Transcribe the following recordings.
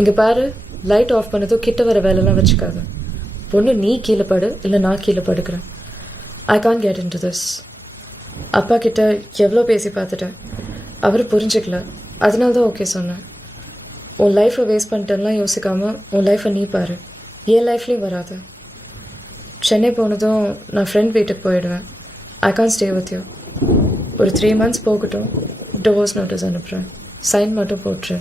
இங்கே பாரு, light off பண்ணதோ கிட்ட வர வேலைலாம் வச்சுக்காது. பொண்ணு நீ கீழே படு, இல்லை நான் கீழே படுக்கிறேன். I can get in to this. அப்பா கிட்ட எவ்வளோ பேசி பார்த்துட்டேன், அவர் புரிஞ்சுக்கல. அதனால தான் ஓகே சொன்னேன். உன் லைஃப்பை வேஸ்ட் பண்ணிட்டேன்லாம் யோசிக்காமல் உன் லைஃப்பை நீ பாரு. என் லைஃப்லேயும் வராது. சென்னை போனதும் நான் ஃப்ரெண்ட் வீட்டுக்கு போயிடுவேன். ஐ கான் ஸ்டே வித் யூ. ஒரு 3 months போகட்டும். டிவோர்ஸ் நோட்டீஸ் அனுப்புகிறேன். சைன் மட்டும் போட்டுரு.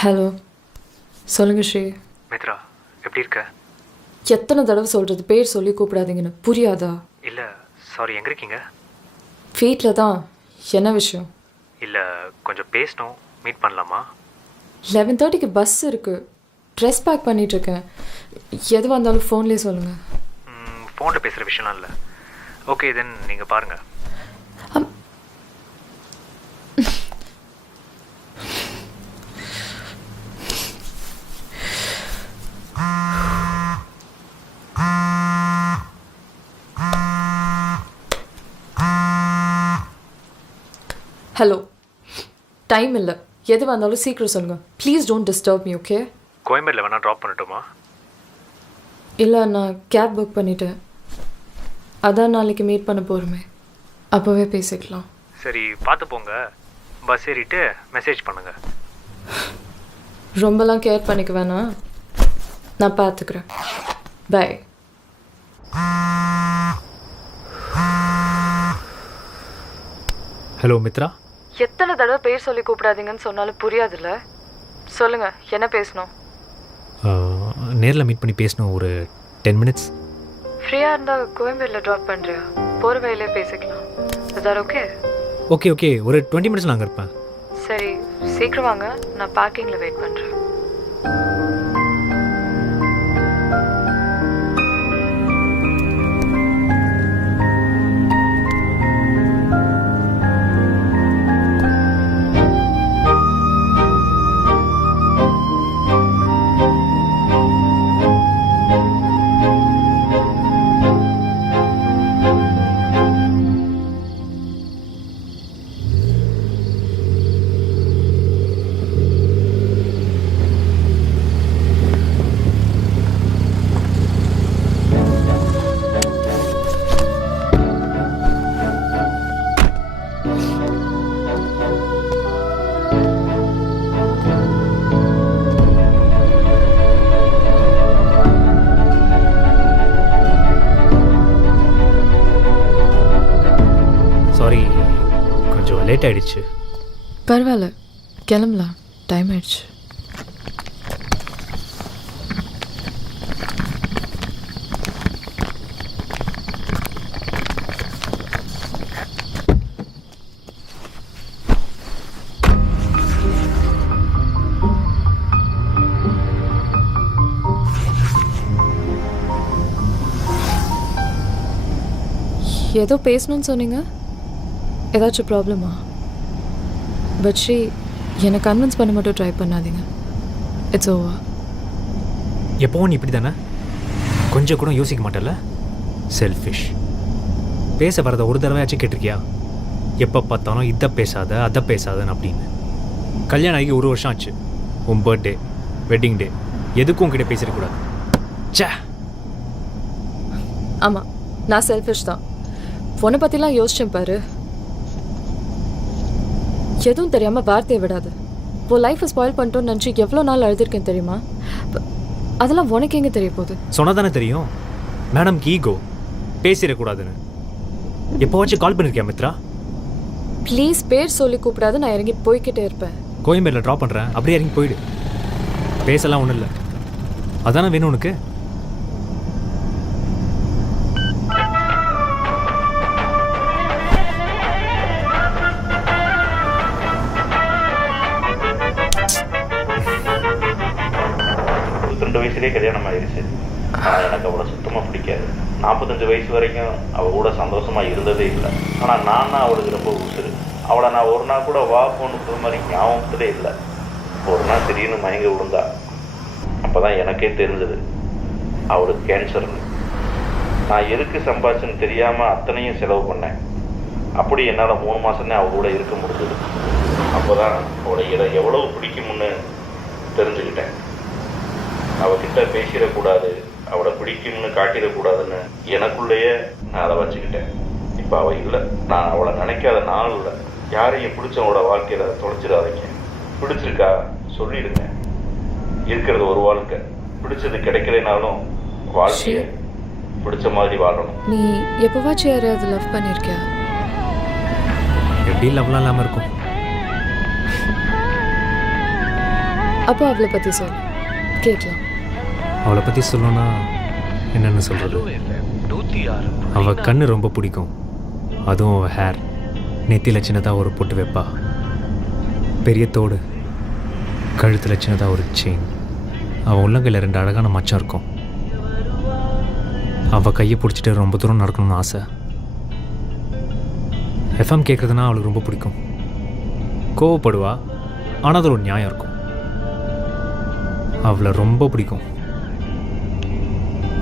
ஹலோ, சொல்லுங்க ஸ்ரீ. மித்ரா, எப்படி இருக்க? எத்தனை தடவை சொல்கிறது பேர் சொல்லி கூப்பிடாதீங்கன்னு, புரியாதா? இல்லை சாரி, எங்கே இருக்கீங்க? வீட்டில் தான். என்ன விஷயம்? இல்லை கொஞ்சம் பேசணும், மீட் பண்ணலாமா? 11:30க்கு பஸ் இருக்குது. ட்ரெஸ் பேக் பண்ணிகிட்ருக்கேன். எதுவாக இருந்தாலும் ஃபோன்லேயே சொல்லுங்கள். ஃபோனில் பேசுகிற விஷயம்லாம் இல்லை. ஓகே தென் நீங்கள் பாருங்கள். ஹலோ, டைம் இல்லை. எது வந்தாலும் சீக்கிரம் சொல்லுங்கள். Please don't disturb me, okay? கோயம்பேடில் வேணால் ட்ராப் பண்ணட்டுமா? இல்லை, நான் கேப் புக் பண்ணிட்டேன். அதான் நாளைக்கு மீட் பண்ண போகிறோமே, அப்போவே பேசிக்கலாம். சரி பார்த்து போங்க. பஸ் ஏறிட்டு மெசேஜ் பண்ணுங்கள். ரொம்பலாம் கேர் பண்ணிக்க வேணாம், நான் பார்த்துக்கிறேன். பை. ஹலோ மித்ரா. எத்தனை தடவை பேர் சொல்லி கூப்பிடாதீங்கன்னு சொன்னாலும் புரியாதுல்ல. சொல்லுங்கள், என்ன பேசணும்? நேரில் மீட் பண்ணி பேசணும். ஒரு 10 minutes. ஃப்ரீயாக இருந்தால் கோயம்பேடில் ட்ராப் பண்ணுறியா? போகிற வழியிலே பேசிக்கலாம். இதார் ஓகே? ஓகே ஓகே, ஒரு 20 minutes நான் அங்கே இருப்பேன். சரி, சீக்கிரம் வாங்க. நான் பார்க்கிங்கில் வெயிட் பண்ணுறேன். சாரி, கொஞ்சம் லேட் ஆகிடுச்சு. பரவாயில்ல, கிளம்பலாம். டைம் ஆயிடுச்சு. ஏதோ பேசணும்னு சொன்னீங்க. ஏதாச்சும் ப்ராப்ளமா? பட் ஸ்ரீ, என்னை கன்வின்ஸ் பண்ண மட்டும் ட்ரை பண்ணாதீங்க. It's over. எப்போவும் நீ இப்படி தானே? கொஞ்சம் கூட யோசிக்க மாட்டேல்ல? செல்ஃபிஷ். பேச வரதை ஒரு தடவையாச்சும் கேட்டிருக்கியா? எப்போ பார்த்தாலும் இதை பேசாத அதை பேசாதன்னு அப்படின்னு. கல்யாணம் ஆகி 1 வருஷம் ஆச்சு. உன் பர்த்டே, வெட்டிங் டே, எதுக்கும் உங்ககிட்ட பேசிடக்கூடாது. சே. ஆமாம், நான் செல்ஃபிஷ் தான். உன்னை பற்றிலாம் யோசிச்சேன் பாரு. எதுவும் தெரியாமல் வார்த்தையை விடாது. உன் லைஃப்பை ஸ்பாயில் பண்ணிட்டோன்னு நினச்சி எவ்வளோ நாள் அழுதுருக்கேன் தெரியுமா? அதெல்லாம் உனக்கு எங்கே தெரிய போகுது? சொன்னதானே தெரியும். மேடம்க்கு ஈகோ, பேசிடக்கூடாதுன்னு. எப்போவாச்சும் கால் பண்ணியிருக்கியா மித்ரா? ப்ளீஸ் பேர் சொல்லி கூப்பிடாது. நான் இறங்கி போய்கிட்டே இருப்பேன். கோயம்பேடில் ட்ராப் பண்ணுறேன், அப்படியே இறங்கி போயிடு. பேசலாம் ஒன்றும் இல்லை. அதானே வேணும் உனக்கு? வயசுலேயே கல்யாணம் ஆயிடுச்சு. ஆனால் எனக்கு அவளை சுத்தமாக பிடிக்காது. 45 வயசு வரைக்கும் அவள் கூட சந்தோஷமாக இருந்ததே இல்லை. ஆனால் நான் அவளுக்கு ரொம்ப உசுரு. அவளை நான் ஒரு நாள் கூட வா போன்னு மாதிரி ஞாபகத்திலே இல்லை. ஒரு நாள் திடீர்னு மயங்க விழுந்தா. அப்போ தான் எனக்கே தெரிஞ்சது அவளுக்கு கேன்சர்னு. நான் எதுக்கு சம்பாதிச்சுன்னு தெரியாமல் அத்தனையும் செலவு பண்ணேன். அப்படி என்னால் 3 மாதமே அவள் கூட இருக்க முடிஞ்சது. அப்போ தான் அவளை எவ்வளவு பிடிக்கும்னு தெரிஞ்சுக்கிட்டேன். அவகிட்ட பேசிடக்கூடாது, அவளை பிடிக்கும்னு காட்டிடக்கூடாதுன்னு எனக்குள்ளேயே நான் அதை வச்சுக்கிட்டேன். இப்போ அவள் இல்லை. நான் அவளை நினைக்காத நாள் இல்லை. யாரையும் பிடிச்சவங்களோட வாழ்க்கையில் தொலைச்சிடாதீங்க. பிடிச்சிருக்கா சொல்லிடுங்க. இருக்கிறது ஒரு வாழ்க்கை. பிடிச்சது கிடைக்கலைனாலும் வாழ்க்கையை பிடிச்ச மாதிரி வாழணும். நீ எப்போவாச்சும் யாரையாவது லவ் பண்ணியிருக்கியா? எப்படி லவ்லாம் இல்லாமல் இருக்கும்? அப்போ அவளை பற்றி சொல், கேட்கலாம். அவளை பற்றி சொல்லணும்னா என்னென்னு சொல்கிறது? அவள் கண்ணு ரொம்ப பிடிக்கும். அதுவும் அவள் ஹேர். நெத்தியில் சின்னதாக ஒரு பொட்டு வைப்பா. பெரிய தோடு. கழுத்தில் சின்னதாக ஒரு செயின். அவள் உள்ளங்கையில் 2 அழகான மச்சம் இருக்கும். அவள் கையை பிடிச்சிட்டு ரொம்ப தூரம் நடக்கணும்னு ஆசை. எஃப்எம் கேட்குறதுனா அவளுக்கு ரொம்ப பிடிக்கும். கோவப்படுவா, ஆனால் அதில் ஒரு நியாயம் இருக்கும். அவளை ரொம்ப பிடிக்கும்,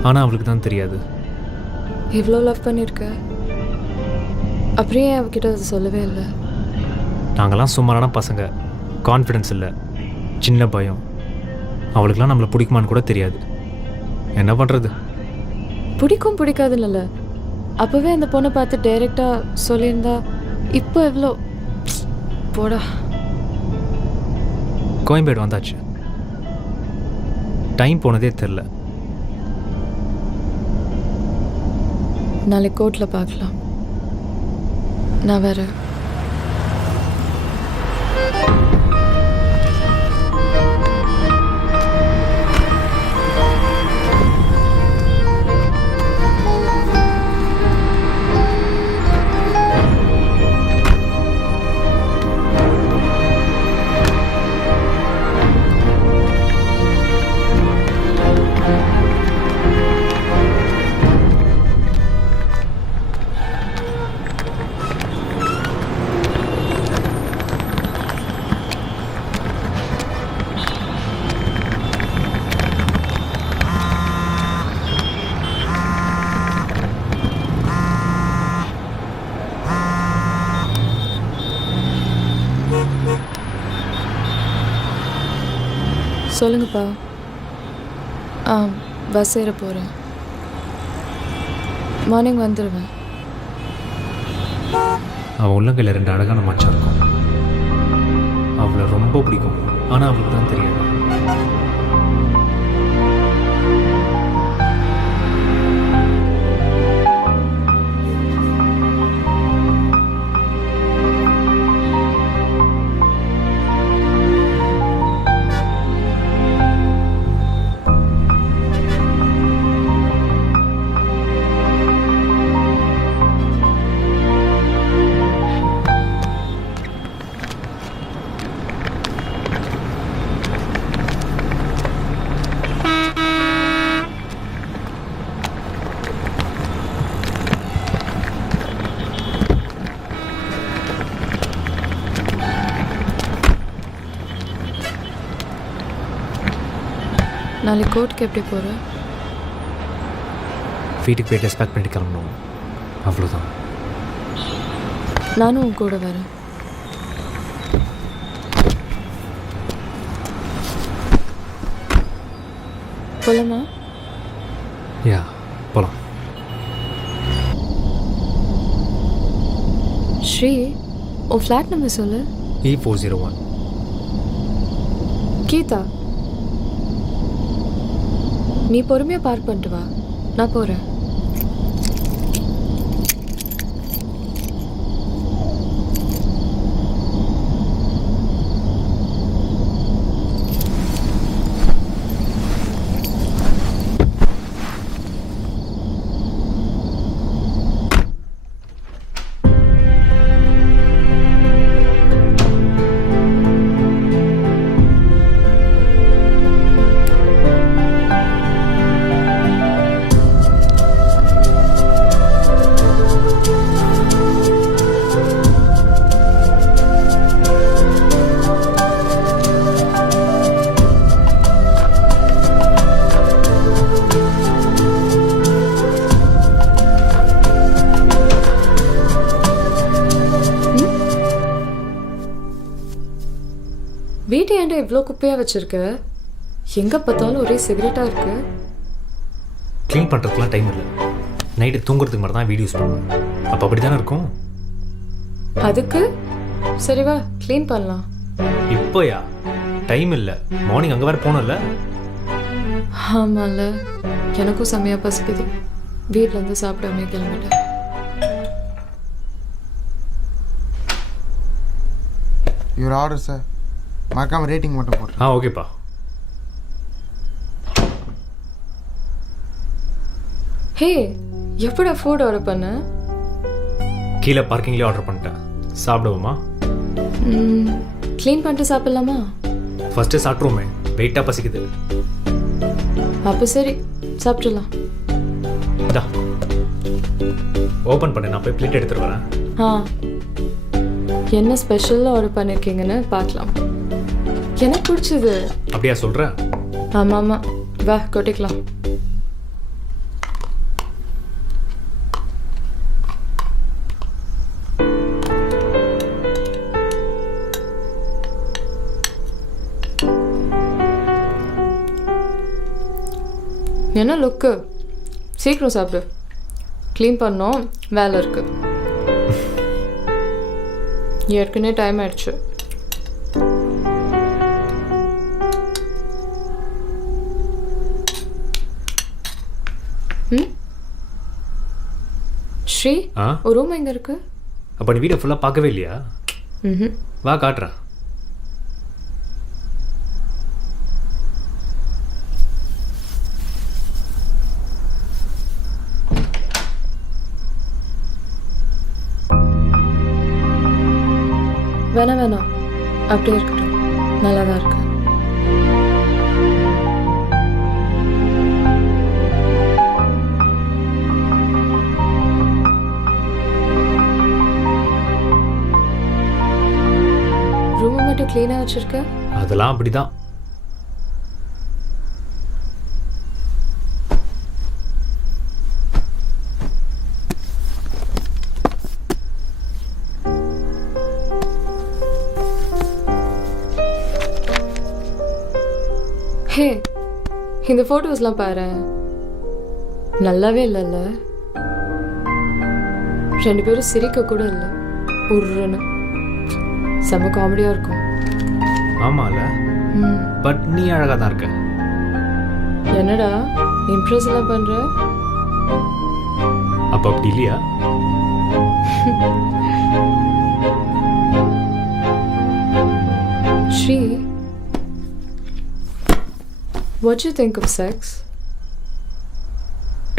ஆனால் அவளுக்கு தான் தெரியாது. இவ்வளோ லவ் பண்ணியிருக்க, அப்படியே அவகிட்ட அதை சொல்லவே இல்லை. நாங்கள்லாம் சுமாரான பசங்க. கான்ஃபிடென்ஸ் இல்லை, சின்ன பயம். அவளுக்கெல்லாம் நம்மளை பிடிக்குமான்னு கூட தெரியாது. என்ன பண்ணுறது? பிடிக்கும் பிடிக்காதுன்னு இல்லை, அப்போவே அந்த பொண்ணை பார்த்து டைரெக்டாக சொல்லியிருந்தா இப்போ எவ்வளோ போடா. கோயம்பேடு வந்தாச்சு. டைம் போனதே தெரில. நாளைக்கு கோர்ட்டில் பார்க்கலாம். நான் வேற சொல்லுங்கப்பா. பஸ் ஏற போகிறேன். மார்னிங் வந்துடுவேன். அவள் உள்ளங்கையில் 2 அழகான மச்சம் இருக்கும். அவளை ரொம்ப பிடிக்கும், ஆனால் அவளுக்கு தான் தெரியாது. நாளைக்கு கோர்ட்டுக்கு எப்படி போகிற? வீட்டுக்கு போய் ரெஸ்பெக்ட் பண்ணிட்டு கிளம்பணும், அவ்வளோதான். நானும் உன் கூட வரேன். போலாமா? யா, போகலாம். ஸ்ரீ, உன் ஃப்ளாட் நம்பர் சொல்லு. E401. கீதா, நீ பொறுமையாக பார்க் பண்ணிட்டு வா, நான் போகிறேன். வீட்டை ஏன்டா இவ்வளோ குப்பையாக வச்சுருக்க? எங்கே பார்த்தாலும் ஒரே சிகரெட்டாக இருக்கு. க்ளீன் பண்ணுறதுக்குலாம் டைம் இல்லை. நைட்டு தூங்குறதுக்கு மட்டும் தான் வீடியோஸ் பண்ணுவேன். அப்போ அப்படி தானே இருக்கும். அதுக்கு சரி வா க்ளீன் பண்ணலாம். இப்போயா? டைம் இல்லை. மார்னிங் அங்கே வேறு போகணும்ல. ஆமாம்ல, எனக்கும் செம்மையாக பசிக்குது. வீட்டிலேருந்து சாப்பிடாமே கிளம்பிட்டேன். Your order sir. மறக்காமல் ரேட்டிங் மட்டும் போட்டு. ஓகேப்பா. ஹே, எப்படா ஃபுட் ஆர்டர் பண்ண? கீழே பார்க்கிங்லேயே ஆர்டர் பண்ணிட்டேன். சாப்பிடுவோமா? க்ளீன் பண்ணிட்டு சாப்பிட்லாமா? ஃபஸ்ட்டு சாப்பிட்ருவோமே, வெயிட்டாக பசிக்குது. அப்போ சரி சாப்பிட்றலாம். இதா ஓப்பன் பண்ணு, நான் போய் பிளேட் எடுத்துகிட்டு வரேன். என்ன ஸ்பெஷலாக ஆர்டர் பண்ணியிருக்கீங்கன்னு பார்க்கலாம். எனக்கு பிடிச்சது. அப்படியா சொல்கிறேன்? ஆமாம் ஆமாம், வா கொட்டிக்கலாம். என்ன லுக்கு? சீக்கிரம் சாப்பிடு. க்ளீன் பண்ணோம், வேலை இருக்கு. ஏற்கனவே டைம் ஆயிடுச்சு. ஸ்ரீ, ஒரு ரூம் எங்க இருக்கு? அப்போ நீ வீடியோ ஃபுல்லாக பார்க்கவே இல்லையா? வா காட்டுறேன். வேணாம், அப்படியே இருக்கட்டும். நல்லா தான் இருக்கு. ரூம் மட்டும் கிளீனாக வச்சிருக்க? அதெல்லாம் அப்படிதான். ஹே, இந்த ஃபோட்டோஸ்லாம் பாரு. நல்லாவே இல்லைல்ல? 2 பேரும் சிரிக்க கூட இல்லை. உருன்னு செம்ம காமெடியாக இருக்கும். ஆமாம்ல, பட் நீ அழகாக தான் இருக்க. என்னடா இம்ப்ரெஸ் எல்லாம் பண்ணுற? அப்போ அப்படி இல்லையா? Sri, what do you think of sex?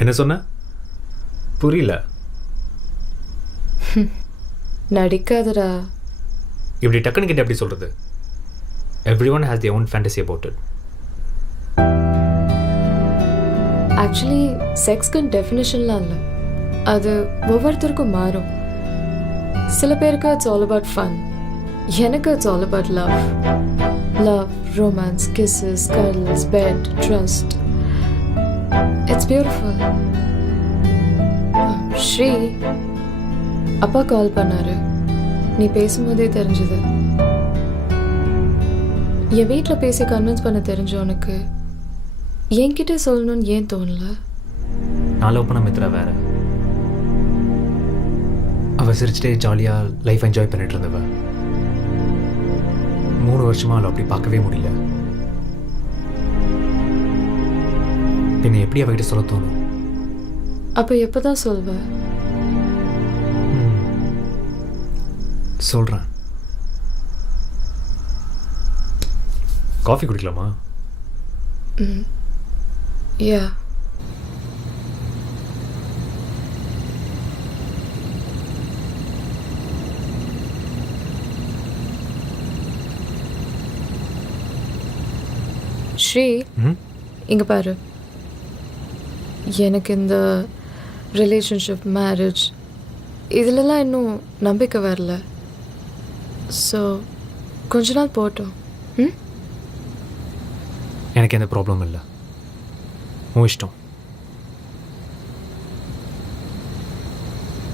என்ன சொன்ன? புரியல. நடிக்காதடா. இப்படி டக்குன்னு கிட்ட எப்படி சொல்றது? Everyone has their own fantasy about it. Actually செக்ஸ்க்கு டெஃபினிஷன்லாம் இல்லை. அது ஒவ்வொருத்தருக்கும் மாறும். சில பேருக்கு இட்ஸ் ஆல் அபவுட் ஃபன். எனக்கு it's all about love. Love, romance, kisses, cuddles, bed, trust. It's beautiful. Sri, அப்பா கால் பண்ணாரு. நீ பேசும்போதே தெரிஞ்சது. என் வீட்டில் பேசி கன்வின்ஸ் பண்ண தெரிஞ்ச உனக்கு என்கிட்ட சொல்லணும்னு ஏன் தோணல? நான் லவ் பண்ண மித்ரா வேற. அவ சிரிச்சுட்டே ஜாலியாக லைஃப் என்ஜாய் பண்ணிட்டு இருந்தவ. 3 வருஷமா அவளை அப்படி பார்க்கவே முடியல. பின்ன எப்படி அவகிட்ட சொல்ல தோணும்? அப்போ எப்போதான் சொல்வ? சொல்கிறேன். காஃபி குடிக்கலாமா? யா. ஸ்ரீ, இங்கே பாரு. எனக்கு இந்த ரிலேஷன்ஷிப், மேரேஜ் இதிலெல்லாம் இன்னும் நம்பிக்கை வரல. ஸோ கொஞ்ச நாள் போட்டோம். எனக்கு எந்த ப்ராப்ளம் இல்லை. உன் இஷ்டம்.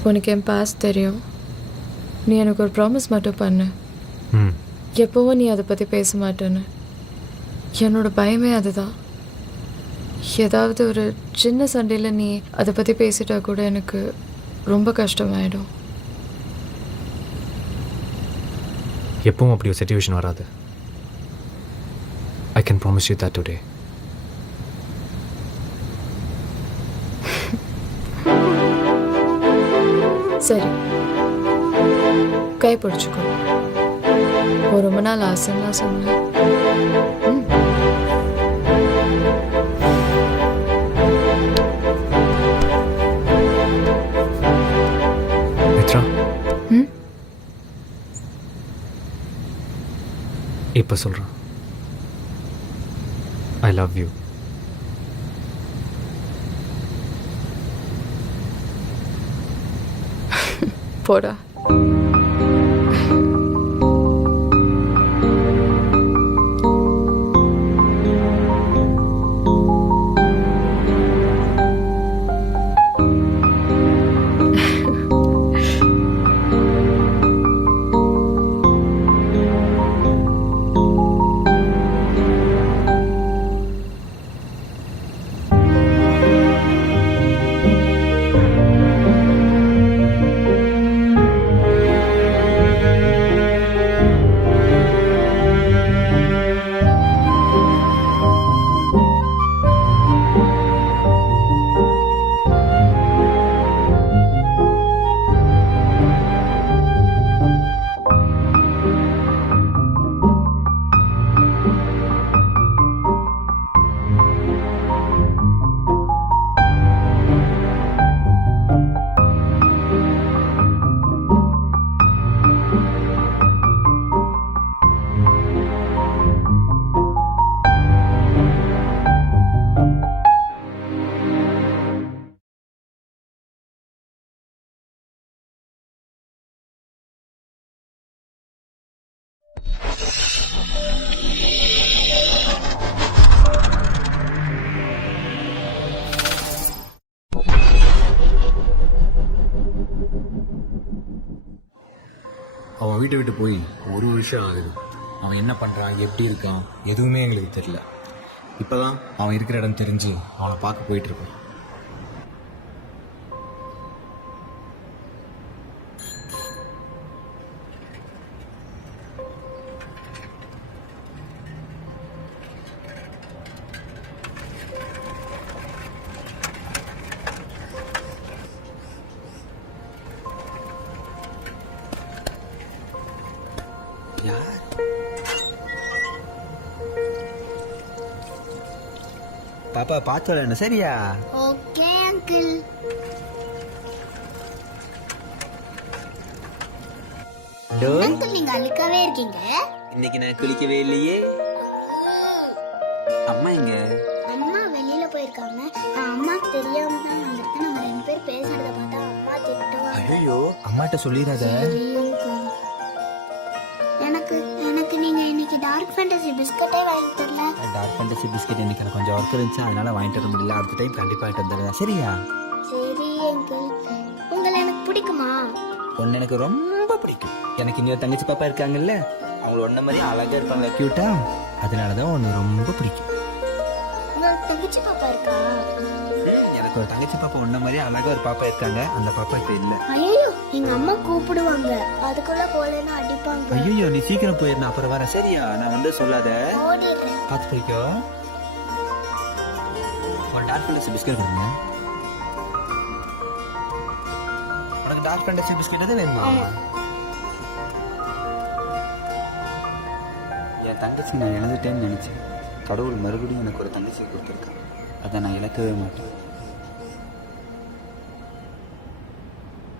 உனக்கு என் பாஸ்ட் தெரியும். நீ எனக்கு ஒரு ப்ராமிஸ் மட்டும் பண்ணு. எப்போவும் நீ அதை பற்றி பேச மாட்டேன்னு. என்னோட பயமே அதுதான். ஏதாவது ஒரு சின்ன சண்டையில் நீ அதை பற்றி பேசிட்டா கூட எனக்கு ரொம்ப கஷ்டமாயிடும். எப்பவும் அப்படி ஒரு சிச்சுவேஷன் வராது. I can promise you that today. சரி, கை பிடிச்சிக்கோ. ஒரு ரொம்ப நாள் ஆசைன்னா சொன்னேன். மித்ரா, ம் இப்போ சொல்கிறேன். I love you. போடா. அவன் வீட்டை விட்டு போய் ஒரு வருஷம் ஆகுது. அவன் என்ன பண்ணுறான், எப்படி இருக்கான், எதுவுமே எங்களுக்கு தெரியல. இப்போ தான் அவன் இருக்கிற இடம் தெரிஞ்சு அவனை பார்க்க போயிட்டுருக்கோம். யார்? பாப்பா பார்த்து விளையாடணும், சரியா? Okay uncle. அங்கிள் நீங்க அழுக்காவே இருக்கீங்க. இன்னைக்கு நான் குளிக்கவே இல்லையே. அம்மா எங்க? அம்மா வெளியில போயிருக்காங்க. அம்மாக்கு தெரியாம தான் வந்துட்டு நம்ம 2 பேர் பேசுறத பார்த்தா அம்மா திட்டுவாங்க. ஐயோ, அம்மாட்ட சொல்லிடாத. எனக்கு நீங்க இன்னைக்கு டார்க் ஃபேண்டசி பிஸ்கட்டே வாங்கி தரல. டார்க் ஃபேண்டசி பிஸ்கட் இன்னைக்கு எனக்கு கொஞ்சம் ஒர்க் இருந்துச்சு, அதனால வாங்கிட்டு வர முடியல. அடுத்த டைம் கண்டிப்பா வாங்கிட்டு வந்துடுறேன், சரியா? சரி அங்கிள். உங்களை எனக்கு பிடிக்குமா? ஒன்னு எனக்கு ரொம்ப பிடிக்கும். எனக்கு இன்னொரு தங்கச்சி பாப்பா இருக்காங்கல்ல, அவங்க ஒன்ன மாதிரி அழகா இருப்பாங்க, கியூட்டா. அதனாலதான் ஒன்னு ரொம்ப பிடிக்கும். உங்களுக்கு தங்கச்சி பாப்பா இருக்கா? எனக்கு ஒரு தங்கச்சி பாப்பா ஒன்ன மாதிரி அழகா ஒரு பாப்பா இருக்காங்க. அந்த பாப்பா இப்ப இல்ல. ஐயோ, எங்க அம்மா கூப்பிடுவாங்க, அதுக்குள்ள போலேன்னா அடிப்பாங்க. ஐயோ, நீ சீக்கிரம் போயிருந்தா அப்புறம் வர, சரியா? நான் வந்து சொல்லாத. ஓடிடுறேன். பார்த்து போய்க்கோ. ஒரு டார்க் ஃபேண்டசி பிஸ்கட் கொடுங்க. உனக்கு டார்க் ஃபேண்டசி பிஸ்கட் எது வேணுமா? என் தங்கச்சி நான் இழந்துட்டேன்னு நினைச்சேன். கடவுள் மறுபடியும் எனக்கு ஒரு தங்கச்சி கொடுத்துருக்கான். அதை நான் இழக்கவே மாட்டேன்.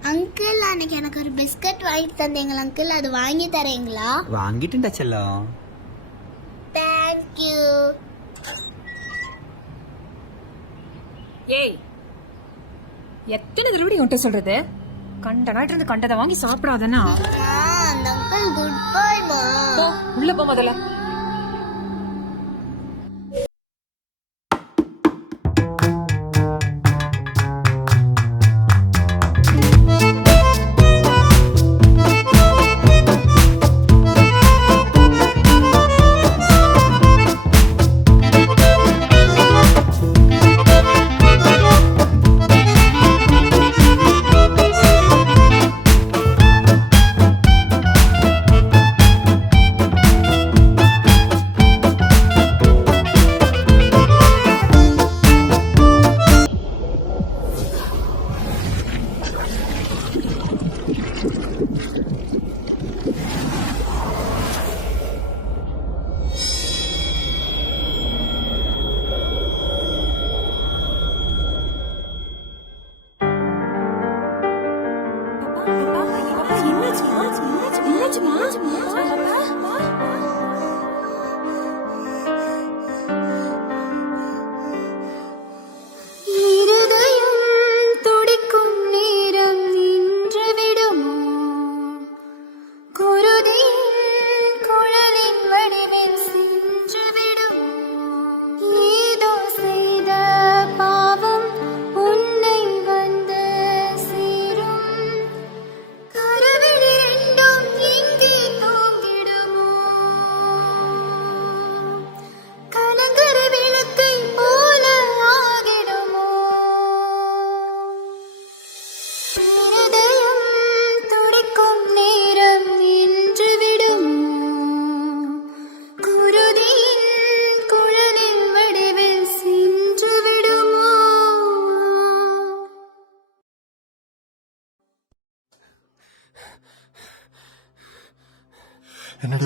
அங்கிள், அன்னைக்கு எனக்கு ஒரு பிஸ்கட் வாங்கி தந்தீங்களா அங்கிள்? அது வாங்கி தரீங்களா? வாங்கிட்டுண்டா செல்லம். தேங்க்யூ. ஏய், எத்தனை தடவை உன்கிட்ட சொல்றது? கண்ட நாட்டு இருந்து கண்டதை வாங்கி சாப்பிடாதனா? அந்த அங்கிள் குட் பாய் மா. உள்ள போ முதல்ல.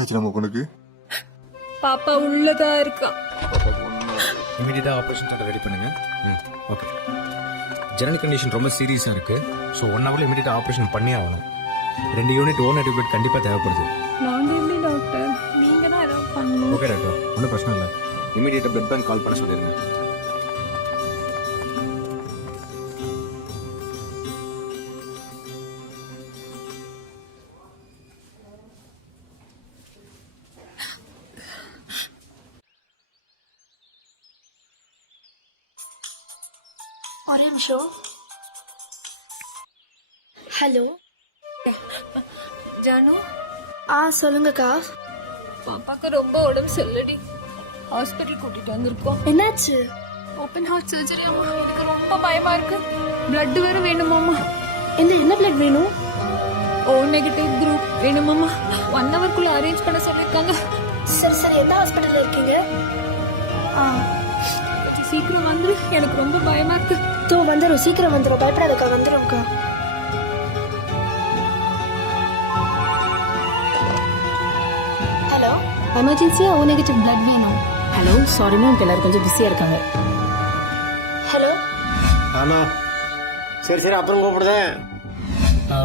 என்னாச்சு நம்ம பொண்ணுக்கு? பாப்பா உள்ளதா இருக்கா. இமீடியட்டாக ஆப்ரேஷன் தேட்டர் ரெடி பண்ணுங்க. ஓகே. ஜெனரல் கண்டிஷன் ரொம்ப சீரியஸாக இருக்குது. ஸோ 1 ஹவரில் இமீடியட்டாக ஆப்ரேஷன் பண்ணி ஆகணும். 2 யூனிட் ஓவர்நைட் பெட் கண்டிப்பாக தேவைப்படுது. நாங்க எப்படி டாக்டர், நீங்க தான் ஏதாவது பண்ணணும். ஓகே டாக்டர், ஒன்றும் பிரச்சனை இல்லை. இமீடியட்டாக பெட் பேங்க் கால் பண்ண சொல்லிடுங்க. ஒரே நிமிஷம். ஹலோ. ஜானு, சொல்லுங்கக்கா. பாப்பாக்கு ரொம்ப உடம்பு சரியில்லடி. ஹாஸ்பிட்டல் கூட்டிட்டு வந்திருக்கோம். என்னாச்சு? ஓப்பன் ஹார்ட் சர்ஜரி அம்மா. எனக்கு ரொம்ப பயமா இருக்கு. பிளட் வேற வேணுமாம்மா. என்ன பிளட் வேணும்? ஓ நெகட்டிவ் குரூப் வேணுமாம்மா. 1 ஹவர்க்குள்ள அரேஞ்ச் பண்ண சொல்லிருக்காங்க. சரி எந்த ஹாஸ்பிட்டல்ல இருக்கீங்க? கொஞ்சம் சீக்கிரம் வந்துரு, எனக்கு ரொம்ப பயமா இருக்கு. வந்துடும், சீக்கிரம் வந்துடும், பயப்படாதக்கா, வந்துடும்க்கா. ஹலோ, எமர்ஜென்சியா ஓ நெகட்டிவ் பிளட் வேணும். ஹலோ, சாரி மேம், எல்லாரும் கொஞ்சம் பிஸியாக இருக்காங்க. ஹலோ. ஆமா, சரி அப்புறம் கூப்பிடுதேன்.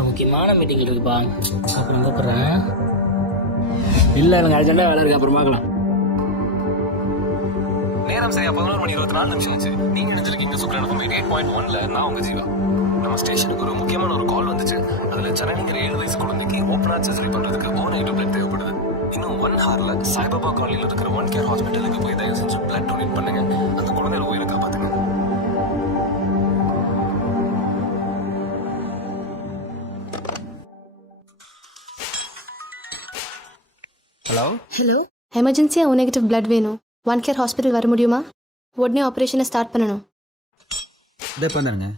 முக்கியமான மீட்டிங் இருக்குப்பா, அப்புறம் கூப்பிடுறேன். இல்லை எனக்கு அர்ஜென்ட்டாக வேலை இருக்கு, அப்புறம் பார்க்கலாம். நேரம் சரியா 11:24 ஆச்சு. நீங்க நினைச்சிருக்கீங்க சுக்ரன் FM 88.1ல. நான் உங்க ஜீவா. நம்ம ஸ்டேஷனுக்கு ஒரு முக்கியமான ஒரு கால் வந்துச்சு. அதுல ஜனனிங்கிற 7 வயசு குழந்தைக்கு ஓப்பன் ஹார்ட் சர்ஜரி பண்றதுக்கு ஓவர்நைட் பிளட் தேவைப்படுது. இன்னும் 1 ஹவர்ல சாய்பாபா காலனியில் இருக்கிற ஒன் கேர் ஹாஸ்பிட்டலுக்கு போய் தயவு செஞ்சு பிளட் டொனேட் பண்ணுங்க. அந்த குழந்தையோட உயிரை காப்பாத்துங்க. ஹலோ, எமர்ஜென்சியா ஓ நெகட்டிவ் பிளட் வேணும். ஒன் கேர் ஹாஸ்பிட்டல் வர முடியுமா? உடனே ஆப்ரேஷனை ஸ்டார்ட் பண்ணணும். இதே பண்ணுங்க.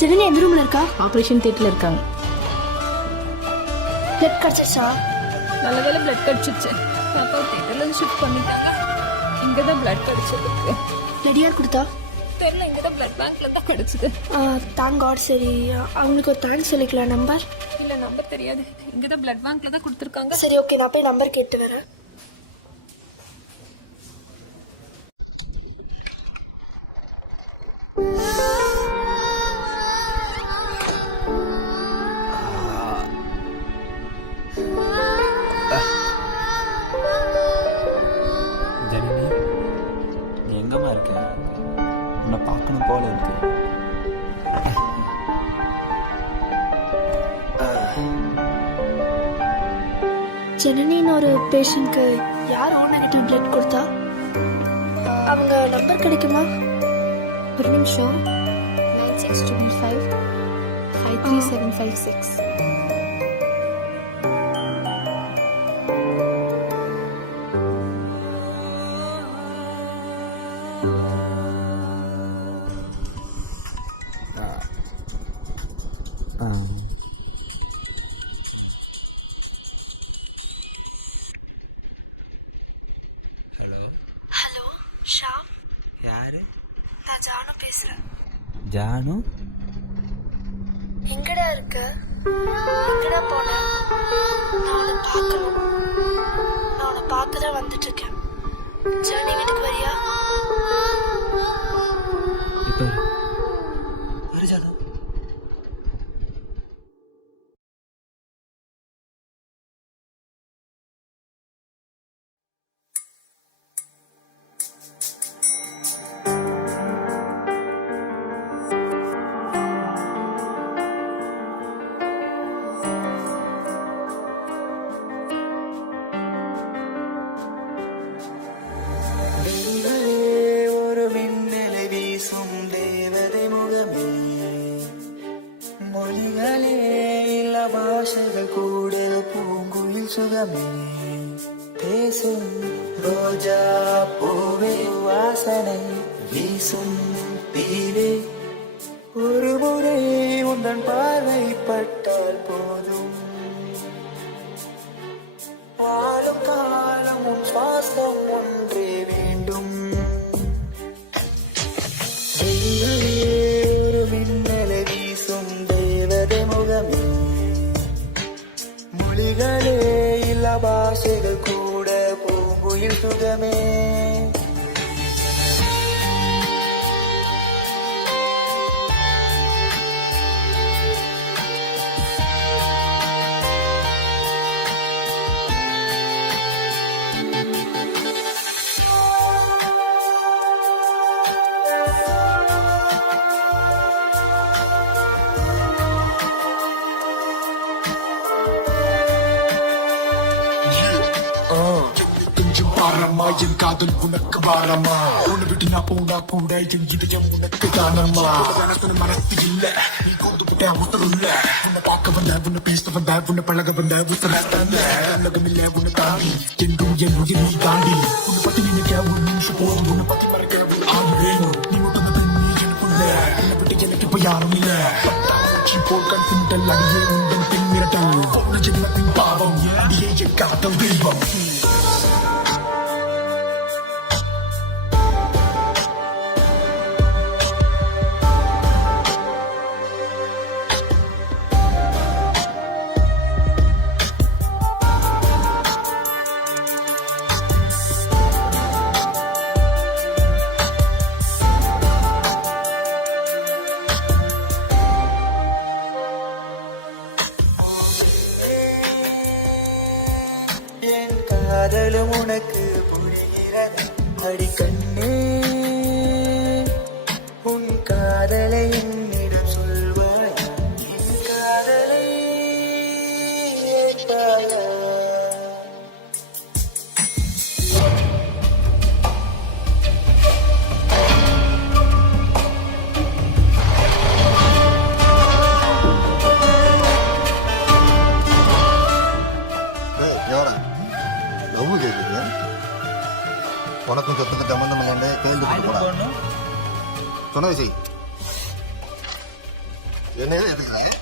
ஜனனி எந்த ரூம்ல இருக்கா? ஆப்ரேஷன் தியேட்டர்ல இருக்காங்க. பிளட் கிடைச்சிச்சா? நல்ல வேலை பிளட் கிடைச்சிச்சு. அப்பா தேட்டர்ல ஷிஃப்ட் பண்ணிட்டாங்க. இங்கதான் பிளட் கிடைச்சதுக்கு. பிளட் யார் கொடுத்தா? தெரியல, இங்கதான் பிளட் பேங்க்ல தான் கிடைச்சது. Thank God. சரி, அவங்களுக்கு ஒரு தேங்க்ஸ் சொல்லிக்கலாம். நம்பர் இல்ல, நம்பர் தெரியாது. இங்கதான் பிளட் பேங்க்ல தான் கொடுத்துருக்காங்க. சரி, ஓகே, நான் போய் நம்பர் கேட்டு வரேன். ஜனனி, நீ எங்கம்மா இருக்க? உன்னை பார்க்கணும் போல இருக்கு. ஜனனின்னு ஒரு பேஷண்ட்க்கு யார் ஓ நெகட்டிவ் பிளட் கொடுத்தா? அவங்க நம்பர் கிடைக்குமா? ஒரு நிமிஷம். 9625 53756. ஹலோ, ஷாம். யாரு? நான் ஜானு பேசுறேன். ஜானு? எங்க இருக்க? எங்கடா போன? நான் உன்னை பார்க்கணும். நான் உன்னை பார்க்க தான் வந்துட்டு இருக்கேன். ஜெர்னி வீட்டுக்கு வரியா? இப்போ வருஜாதா ஒரு மின்னலை வீசும் தேவதை முகமே, மொழிகளே இல்ல பாஷைகள் கூட பூங்குயில் சுகமே, பேசும் ரோஜா பூவே வாசனை வீசும் தீவே, ஒரு முறை உந்தன் பார்வை பட்டால் போதும், வாழும் காலம் உன் சுவாசம் ஒன்றே வேண்டும். ஒரு மின்னலை வீசும் தேவதை முகமே, மொழிகளே இல்ல பாஷைகள் கூட பூங்குயில் சுகமே. பாரமா என் காதல் உனக்கு பாரமா, உன்னை விட்டு நான் போனா கூட என் இதயம் உனக்கு தானமா, மனசு இல்ல நீ கொண்டு விட்ட உத்தரவுல, உன்னை பார்க்க வந்த உன்னை பேச வந்த உன்னை பழக வந்த உலகம் இல்ல உன்னை தாண்டி என்றும் என் உயிர் நீ தாண்டி, உன்னை பத்தி நினைக்க ஒரு நிமிஷம் போதும், உன்னை பத்தி மறக்க ஒரு ஆள் வேணும், நீ மட்டும் தான் நீ எனக்குள்ள, உன்னை விட்டு எனக்கு இப்ப யாரும் இல்ல, போல் கண் சிண்டல் அடியே உங்கள் பின் மிரட்டல், போன ஜென்மத்தின் பாவம் அடியே என் காதல் தெய்வம். காதலும் உனக்கு புரிகிறது அடிக்கண்ணே, உன் காதலை என்னிடம் சொல்வாய், என் காதலை ஏற்பாயா? உனக்கும் சொத்துக்கு சம்பந்தம் இல்லைன்னு கேள்வி சொன்ன விஷயம் என்ன எதுக்குறாரு?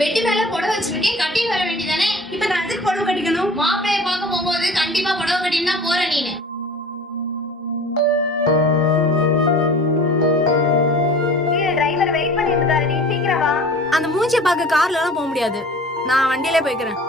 வெட்டி மேல புடவை வச்சிருக்கேன், கட்டி வர வேண்டியதானே? இப்ப நான் எதுக்கு புடவை கட்டிக்கணும்? மாப்பிளைய பார்க்க போகும்போது கண்டிப்பா புடவை கட்டின்னு தான் போற நீனு. டிரைவர் வெயிட் பண்ணிட்டு இருக்காரு, நீ சீக்கிரம் வா. அந்த மூஞ்சிய பார்க்க கார்ல எல்லாம் போக முடியாது, நான் வண்டியிலே போய்க்கிறேன்.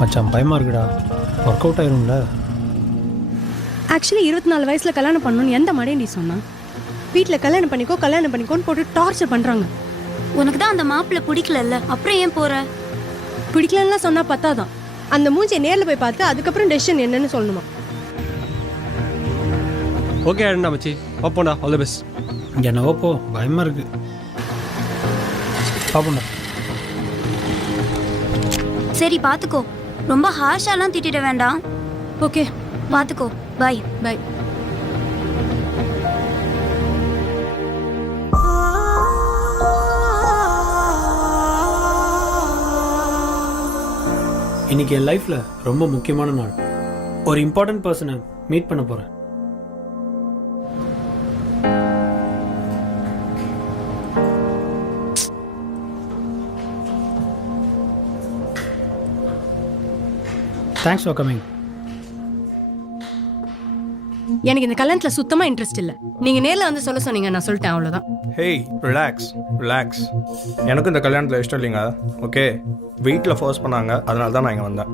மச்சான் பயமாக இருக்குடா, ஒர்க் அவுட் ஆயிரும்ல. ஆக்சுவலி 24 வயசுல கல்யாணம் பண்ணணும்னு எந்த மடையண்டி சொன்னான்? வீட்டில் கல்யாணம் பண்ணிக்கோன்னு போட்டு டார்ச்சர் பண்ணுறாங்க. உனக்கு தான் அந்த மாப்பிள்ளை பிடிக்கல, அப்புறம் ஏன் போற? பிடிக்கலன்னா சொன்னா பத்தாதான், அந்த மூஞ்சியை நேரில் போய் பார்த்து அதுக்கப்புறம் டெசிஷன் என்னன்னு சொல்லணுமா? ஓகே அண்ணா மச்சி, ஓப்போண்டா, ஆல் தி பெஸ்ட். என்னவோ போ, பயமாக இருக்கு. பாப்போண்டா. சரி பாத்துக்கோ, ரொம்ப ஹார்ஷாலாம் திட்டிட வேண்டாம். ஓகே பாத்துக்கோ, பை பை. இன்னைக்கு என் லைஃப்பில் ரொம்ப முக்கியமான நாள். ஒரு இம்பார்ட்டன்ட் பர்சனை மீட் பண்ண போகிறேன். Thanks for coming. எனக்கு இந்த கல்யாணத்தில் சுத்தமாக இன்ட்ரெஸ்ட் இல்லை. நீங்கள் நேரில் வந்து சொல்ல சொன்னீங்க, நான் சொல்லிட்டேன், அவ்வளோதான். Hey relax. எனக்கும் இந்த கல்யாணத்தில் இஷ்டம் இல்லைங்க. ஓகே, வீட்டில் ஃபோர்ஸ் பண்ணாங்க, அதனால தான் நான் இங்கே வந்தேன்.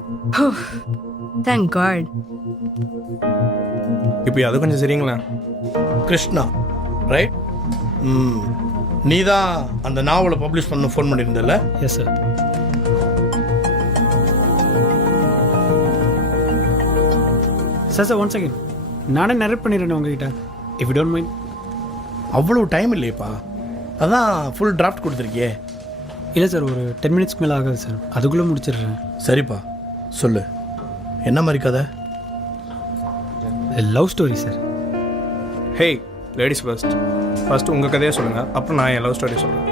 Thank God. இப்போ அது கொஞ்சம் சரிங்களா? கிருஷ்ணா ரைட்? நீ தான் அந்த நாவலை பப்ளிஷ் பண்ண ஃபோன் பண்ணியிருந்தல? Yes sir. Sir one second, நானே நரேட் பண்ணிடுறேன் உங்ககிட்ட, இஃப் யூ டோன்ட் மைண்ட். அவ்வளோ டைம் இல்லையப்பா, அதான் ஃபுல் டிராஃப்ட் கொடுத்துருக்கியே. இல்லை சார், ஒரு 10 மினிட்ஸ்க்கு மேலே ஆகாது சார், அதுக்குள்ளே முடிச்சிடுறேன். சரிப்பா, சொல்லு, என்ன மாதிரி கதை? Love story sir. Hey ladies first உங்கள் கதையை சொல்லுங்கள், அப்புறம் நான் என் லவ் ஸ்டோரி சொல்கிறேன்.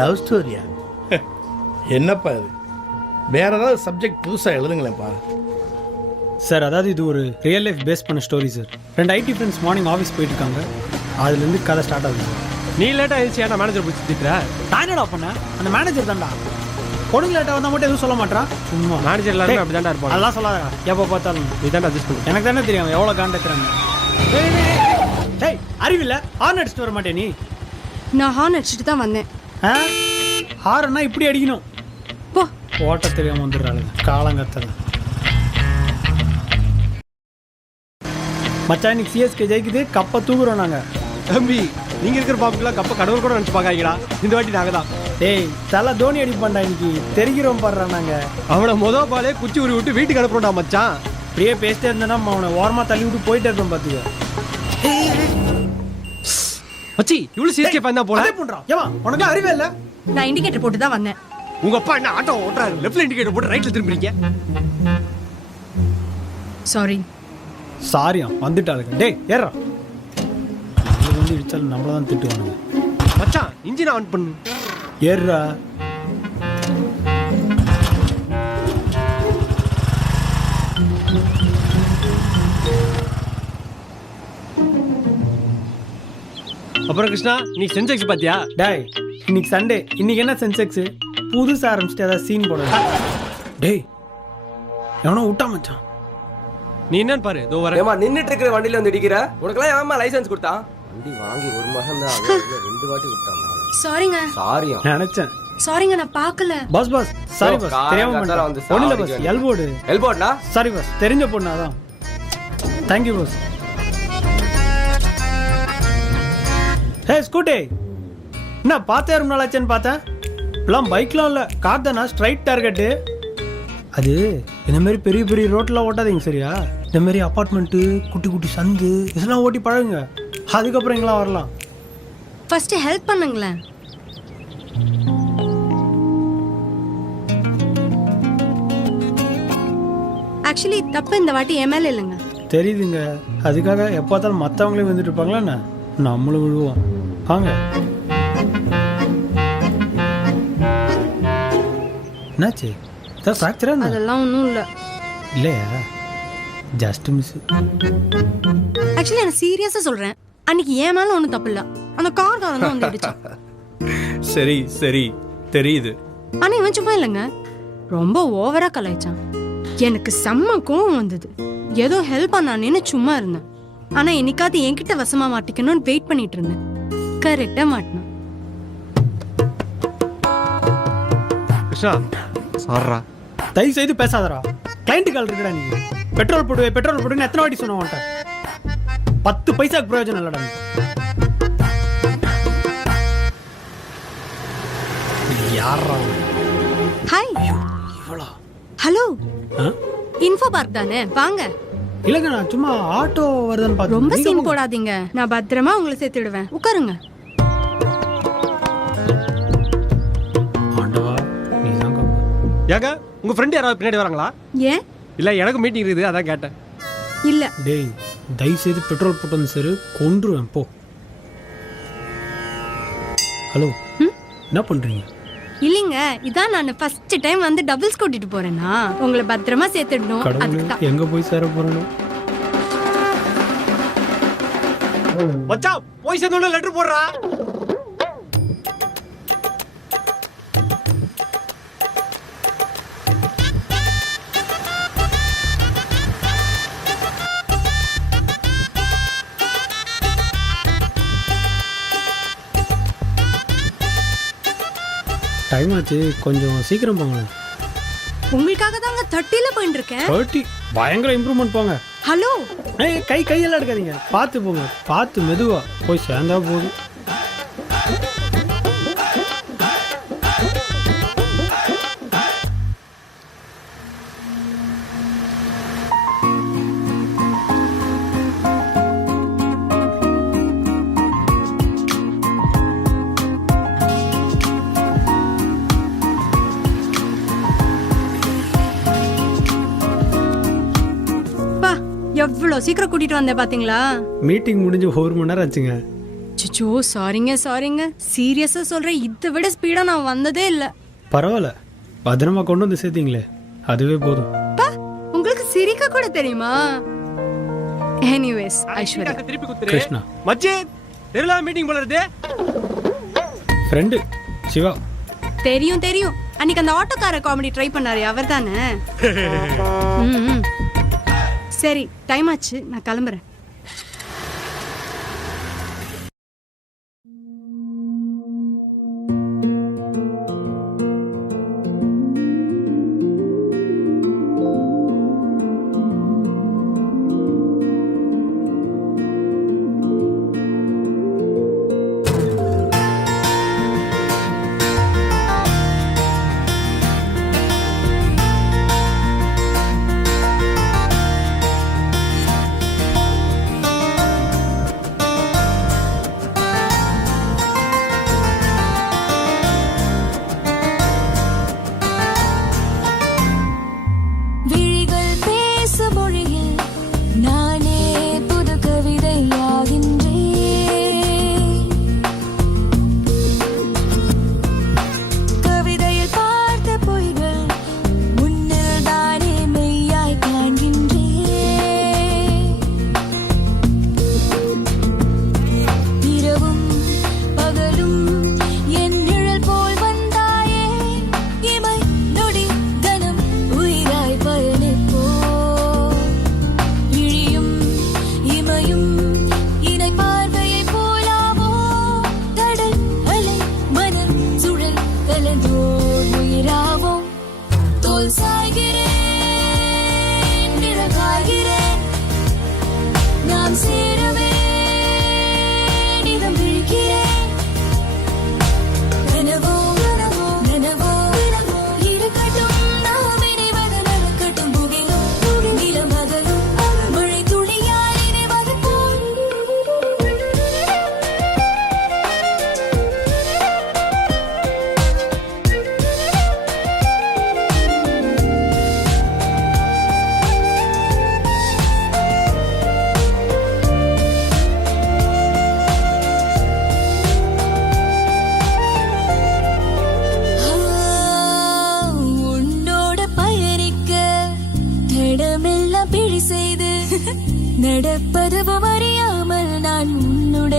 லவ் ஸ்டோரியா? என்னப்பா இது, வேற ஏதாவது சப்ஜெக்ட் புதுசாக எழுதுங்களேன்ப்பா. சார் அதாவது இது ஒரு ரியல் லைஃப் பேஸ் பண்ண story sir. 2 IT friends morning office போயிட்டுருக்காங்க, அதுலேருந்து கதை ஸ்டார்ட் ஆகுது. நீ லேட்டாக எழுச்சி ஏன்னா மேனேஜர் பிடிச்சி திட்டுற? நான் என்னடா பண்ணேன்? அந்த மேனேஜர் தான்டா. பொண்ணுங்க லேட்டாக வந்தால் மட்டும் எதுவும் சொல்ல மாட்டான். சும்மா மேனேஜர் எல்லாருமே அப்படி தான்டா இருப்பாங்க. அதெல்லாம் சொல்லாதா, எப்போ பார்த்தாலும் நீ தான்டா அட்ஜஸ்ட் பண்ணு. எனக்கு தானே தெரியும் எவ்வளோ காண்டாக்கிறாங்க. டேய் அறிவில்லை, ஹார்ன் அடிச்சுட்டு வர மாட்டேன் நீ? நான் ஹார்ன் அடிச்சுட்டு தான் வந்தேன். ஹார்ன்னா இப்படி அடிக்கணும். போ, ஓட்ட தெரியாமல் வந்துடுறாளுங்க காலங்கத்தில். மச்சான் இன்னைக்கு சிஎஸ்கே ஜெயிக்குது, கப்பை தூக்குறோம் நாங்கள். தம்பி, நீங்கள் இருக்கிற பாப்புக்கெல்லாம் கப்பை கடவுள் கூட நினச்சி பார்க்காங்கடா. இந்த வாட்டி நாங்கள் தான். டேய் தலை தோனி அடிப்பான்டா, இன்னைக்கு தெரிகிறோம் பாடுறான் நாங்கள். அவனை மொதல் பாலே குச்சி உரி விட்டு வீட்டுக்கு அனுப்புறோம்டா மச்சான். அப்படியே பேசிட்டே இருந்தேன்னா அவனை ஓரமாக தள்ளி விட்டு போயிட்டே இருப்பேன் பார்த்துக்க. மச்சி இவ்வளோ சிஎஸ்கே ஃபேன் தான் போல பண்ணுறான். ஏமா உனக்கு அறிவே இல்லை? நான் இண்டிகேட்டர் போட்டு தான் வந்தேன். உங்கள் அப்பா என்ன ஆட்டோ ஓட்டுறாரு, லெஃப்ட்ல இண்டிகேட்டர் போட்டு ரைட்டில் திரும்புறீங்க? சாரி. சாரியா வந்துட்டாளுங்க. டேய் ஏறா, வந்து இடிச்சாலும் நம்மள தான் திட்டுவானுங்க. மச்சான் இன்ஜின் ஆன் பண்ணு. ஏறுறா. அப்புறம் கிருஷ்ணா, நீ சென்செக்ஸ் பார்த்தியா? டேய் இன்னைக்கு சண்டே, இன்னைக்கு என்ன சென்செக்ஸ் புதுசாக ஆரம்பிச்சுட்டு ஏதாவது சீன் போட. டேய் எவனோ விட்டா மச்சான். நீ என்னன்னு பாரு, இதோ வர. ஏமா நின்னுட்டு இருக்கிற வண்டியில வந்து இடிக்கிற? உனக்கெல்லாம் ஏமா லைசென்ஸ் கொடுத்தான்? வண்டி வாங்கி 1 மாசம் தான் ஆகுது, 2 வாட்டி விட்டான். சாரிங்க. சாரியா? நினைச்சேன். சாரிங்க, நான் பார்க்கல. பாஸ் சாரி பாஸ், தெரியாம பண்ணிட்டேன். ஒண்ணுல பாஸ், எல்போர்டுனா சாரி பாஸ், தெரிஞ்ச பொண்ணு அதான். Thank you boss. Hey scooty, என்ன பார்த்தே ரொம்ப நாளாச்சேன்னு பார்த்தேன். இப்பெல்லாம் பைக்லாம் இல்லை, கார் தானா, ஸ்ட்ரைட் டார்கெட்டு. அது இந்த மாதிரி பெரிய பெரிய ரோட்லாம் ஓட்டாதீங்க சரியா? இந்த மாதிரி அப்பார்ட்மெண்ட்டு, குட்டி குட்டி சந்து இதெல்லாம் ஓட்டி பழகுங்க, அதுக்கப்புறம் எங்கெல்லாம் வரலாம். ஃபர்ஸ்ட் ஹெல்ப் பண்ணுங்களேன். ஆக்சுவலி தப்பு இந்த வாட்டி என் மேலே இல்லைங்க. தெரியுதுங்க, அதுக்காக எப்போ பார்த்தாலும் மற்றவங்களே வந்துட்டு இருப்பாங்களா என்ன? நம்மளும் விழுவோம். வாங்க. என்னாச்சு? ஏதாவது ஃப்ராக்சரா? அதெல்லாம் ஒன்றும் இல்லை. இல்லையா? Just miss. ஆக்சுவலி நான் சீரியஸாக சொல்கிறேன். அன்னைக்கு ஏன் மேலே ஒன்றும் தப்பு இல்லை. அந்த கார்காரன் தான் வந்து அடிச்சான். சரி சரி தெரியுது. ஆனால் இவன் சும்மா இல்லைங்க, ரொம்ப ஓவராக கலாய்ச்சான். எனக்கு செம்ம கோவம் வந்தது. ஏதோ ஹெல்ப் பண்ணானேன்னு சும்மா இருந்தேன். ஆனால் என்னைக்காவது என்கிட்ட வசமாக மாட்டிக்கணும்னு வெயிட் பண்ணிட்டு இருந்தேன். கரெக்டாக மாட்டினான். கிருஷ்ணா சாரா, தயவு செய்து பேசாதடா. கிளைண்ட் கால் இருக்குடா. நீ பெட்ரோல் போடுவேன் எத்தனை வாட்டி சொன்ன உன்ட்ட? 10 பைசாக்கு பிரயோஜனம் இல்லடா. யாரா? ஹாய். ஹலோ, இன்ஃபோ பார்க் தானே? வாங்க. இல்லைங்க, நான் சும்மா ஆட்டோ வருதுன்னு பார்த்தேன். ரொம்ப சீன் போடாதீங்க, நான் பத்திரமா உங்களை சேர்த்துடுவேன். உட்காருங்க. ஆண்டவா நீ தான். ஏங்க உங்க ஃப்ரெண்ட் யாராவது பின்னாடி வராங்களா? ஏன்? இல்ல எனக்கு மீட்டிங் இருக்குது, அதான் கேட்டேன். இல்ல. டேய் தயவு செய்து பெட்ரோல் போட்டு வந்து சரி, கொன்றுவேன் போ. ஹலோ, என்ன பண்றீங்க? இல்லைங்க, இதான் நான் ஃபர்ஸ்ட் டைம் வந்து டபுள்ஸ் கூட்டிட்டு போறேன்னா உங்களை பத்திரமா சேர்த்துடணும். கடவுளே, எங்க போய் சேர போறேன்? மச்சான் போய் சேர்ந்தோட லெட்டர் போடுறா. டைம் ஆச்சு, கொஞ்சம் சீக்கிரம் போங்க. உங்களுக்காக தாங்க 30ல போயிட்டு இருக்கேன். 30 பயங்கர இம்ப்ரூவ்மெண்ட் போங்க. ஹலோ, கையெல்லாம் எடுக்காதீங்க, பார்த்து போங்க, பார்த்து மெதுவா போய் சேர்ந்தா போதும். எவ்வளோ சீக்கிரம் கூட்டிட்டு வந்தேன் பாத்தீங்களா? மீட்டிங் முடிஞ்சு 1 மணி நேரம் ஆச்சுங்க. சுச்சோ, சாரிங்க. சீரியஸா சொல்றேன், இதை விட ஸ்பீடா நான் வந்ததே இல்ல. பரவாயில்ல, பத்திரமா கொண்டு வந்து சேர்த்தீங்களே, அதுவே போதும். உங்களுக்கு சிரிக்க கூட தெரியுமா? எனிவேஸ், ஐஸ்வர்யா. கிருஷ்ணா மச்சி தெரியல, மீட்டிங் போல இருக்கு. ஃப்ரெண்டு சிவா. தெரியும். அன்னைக்கு அந்த ஆட்டோக்கார காமெடி ட்ரை பண்ணாரு, அவர் தானே? சரி, டைம் ஆச்சு, நான் கிளம்புறேன்.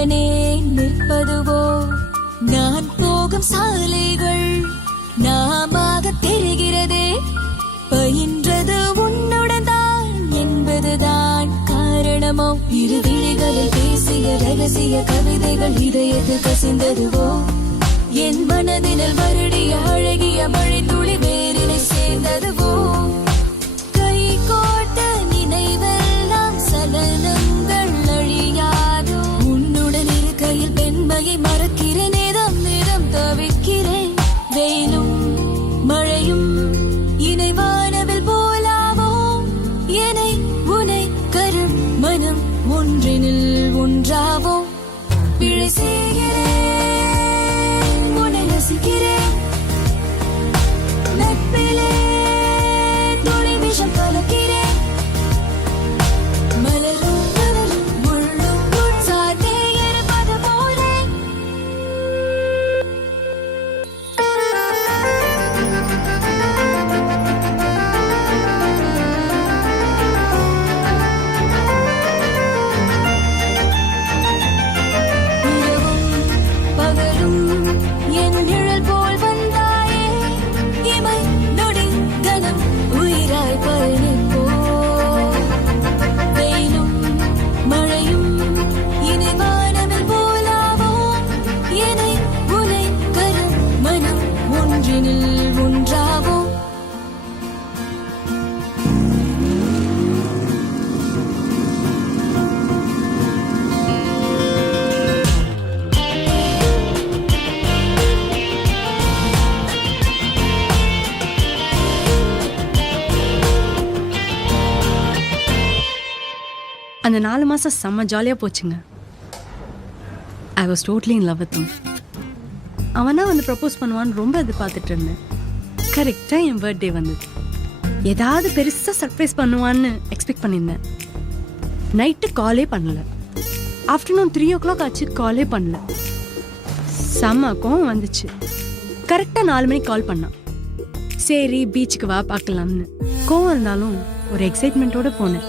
உடனே நிற்பதுவோ நான் போகும் சாலைகள் நாமாக தெரிகிறதே பயின்றது உன்னுடன் தான் என்பதுதான் காரணமோ இரு விழிகளில் பேசிய ரகசிய கவிதைகள் இதயத்தில் கசிந்ததுவோ என் மனதினில் வருடிய அழகிய மழை துளி வேரினை சேர்ந்ததுவோ கை கோட்ட நினைவெல்லாம் சலனங்கள் அழியாதோ உன்னுடன் இருக்கையில் பெண்மையை மறக்கிறேன் நேரம் நேரம் தவிக்கிறேன் வெயிலும் மழையும் இணைவானவில் போலாவோ என்னை உனை கரம் மனம் ஒன்றினில் ஒன்றாவோ பிழை செய்கிறேன் உன்னை ரசிக்கிறேன் நட்பிலே துளி விஷம் கலக்கிறேன் மலரும் மலரும் முள்ளும் முள் சார்ந்தே இருப்பது போலே இரவும் பகலும் என் நிழல் போல் வந்தாயே இமை நொடி கணம் உயிராய் பயணிப்போ வெயிலும் மழையும் இணைவானவில் போலாவோ என்னை உனை கரம் மனம் ஒன்றினில் ஒன்றாவோ அந்த 4 மாசம் செம்ம ஜாலியா போச்சுங்க. I was totally in love with him. அவனா வந்து ப்ரப்போஸ் பண்ணுவான்னு ரொம்ப எதிர்பார்த்துட்டு இருந்தேன். கரெக்டாக என் பர்த்டே வந்தது. ஏதாவது பெருசாக சர்ப்ரைஸ் பண்ணுவான்னு எக்ஸ்பெக்ட் பண்ணியிருந்தேன். நைட்டு காலே பண்ணல. ஆஃப்டர்நூன் 3 o'clock ஆச்சு, காலே பண்ணல. செம்ம கோவம் வந்துச்சு. கரெக்டாக 4 மணிக்கு கால் பண்ணான். சரி பீச்சுக்கு வா பார்க்கலாம்னு. கோவம் இருந்தாலும் ஒரு எக்ஸைட்மெண்ட்டோடு போனேன்.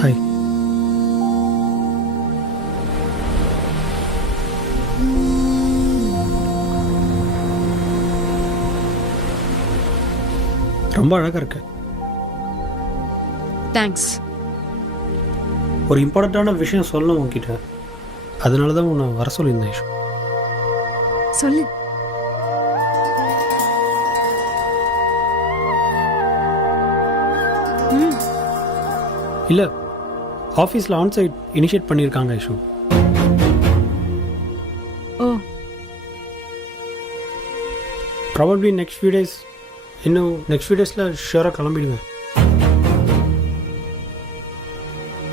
ஹாய். ரொம்ப அழகா இருக்கு. தேங்க்ஸ். ஒரு இம்பார்ட்டண்ட்டான விஷயம் சொல்லணும் உங்ககிட்ட. அதனால தான் உன்னை வர சொல்லியிருந்தேன் ஐஷு. சொல்லு. இல்லை, ஆஃபீஸில் ஆன்சைட் இனிஷியேட் பண்ணியிருக்காங்க ஐஷு. ஓ, ப்ராபப்ளி நெக்ஸ்ட் ஃபியூ டேஸ், இன்னும் நெக்ஸ்ட் ஃபியூ டேஸில் ஷியோராக கிளம்பிடுவேன்.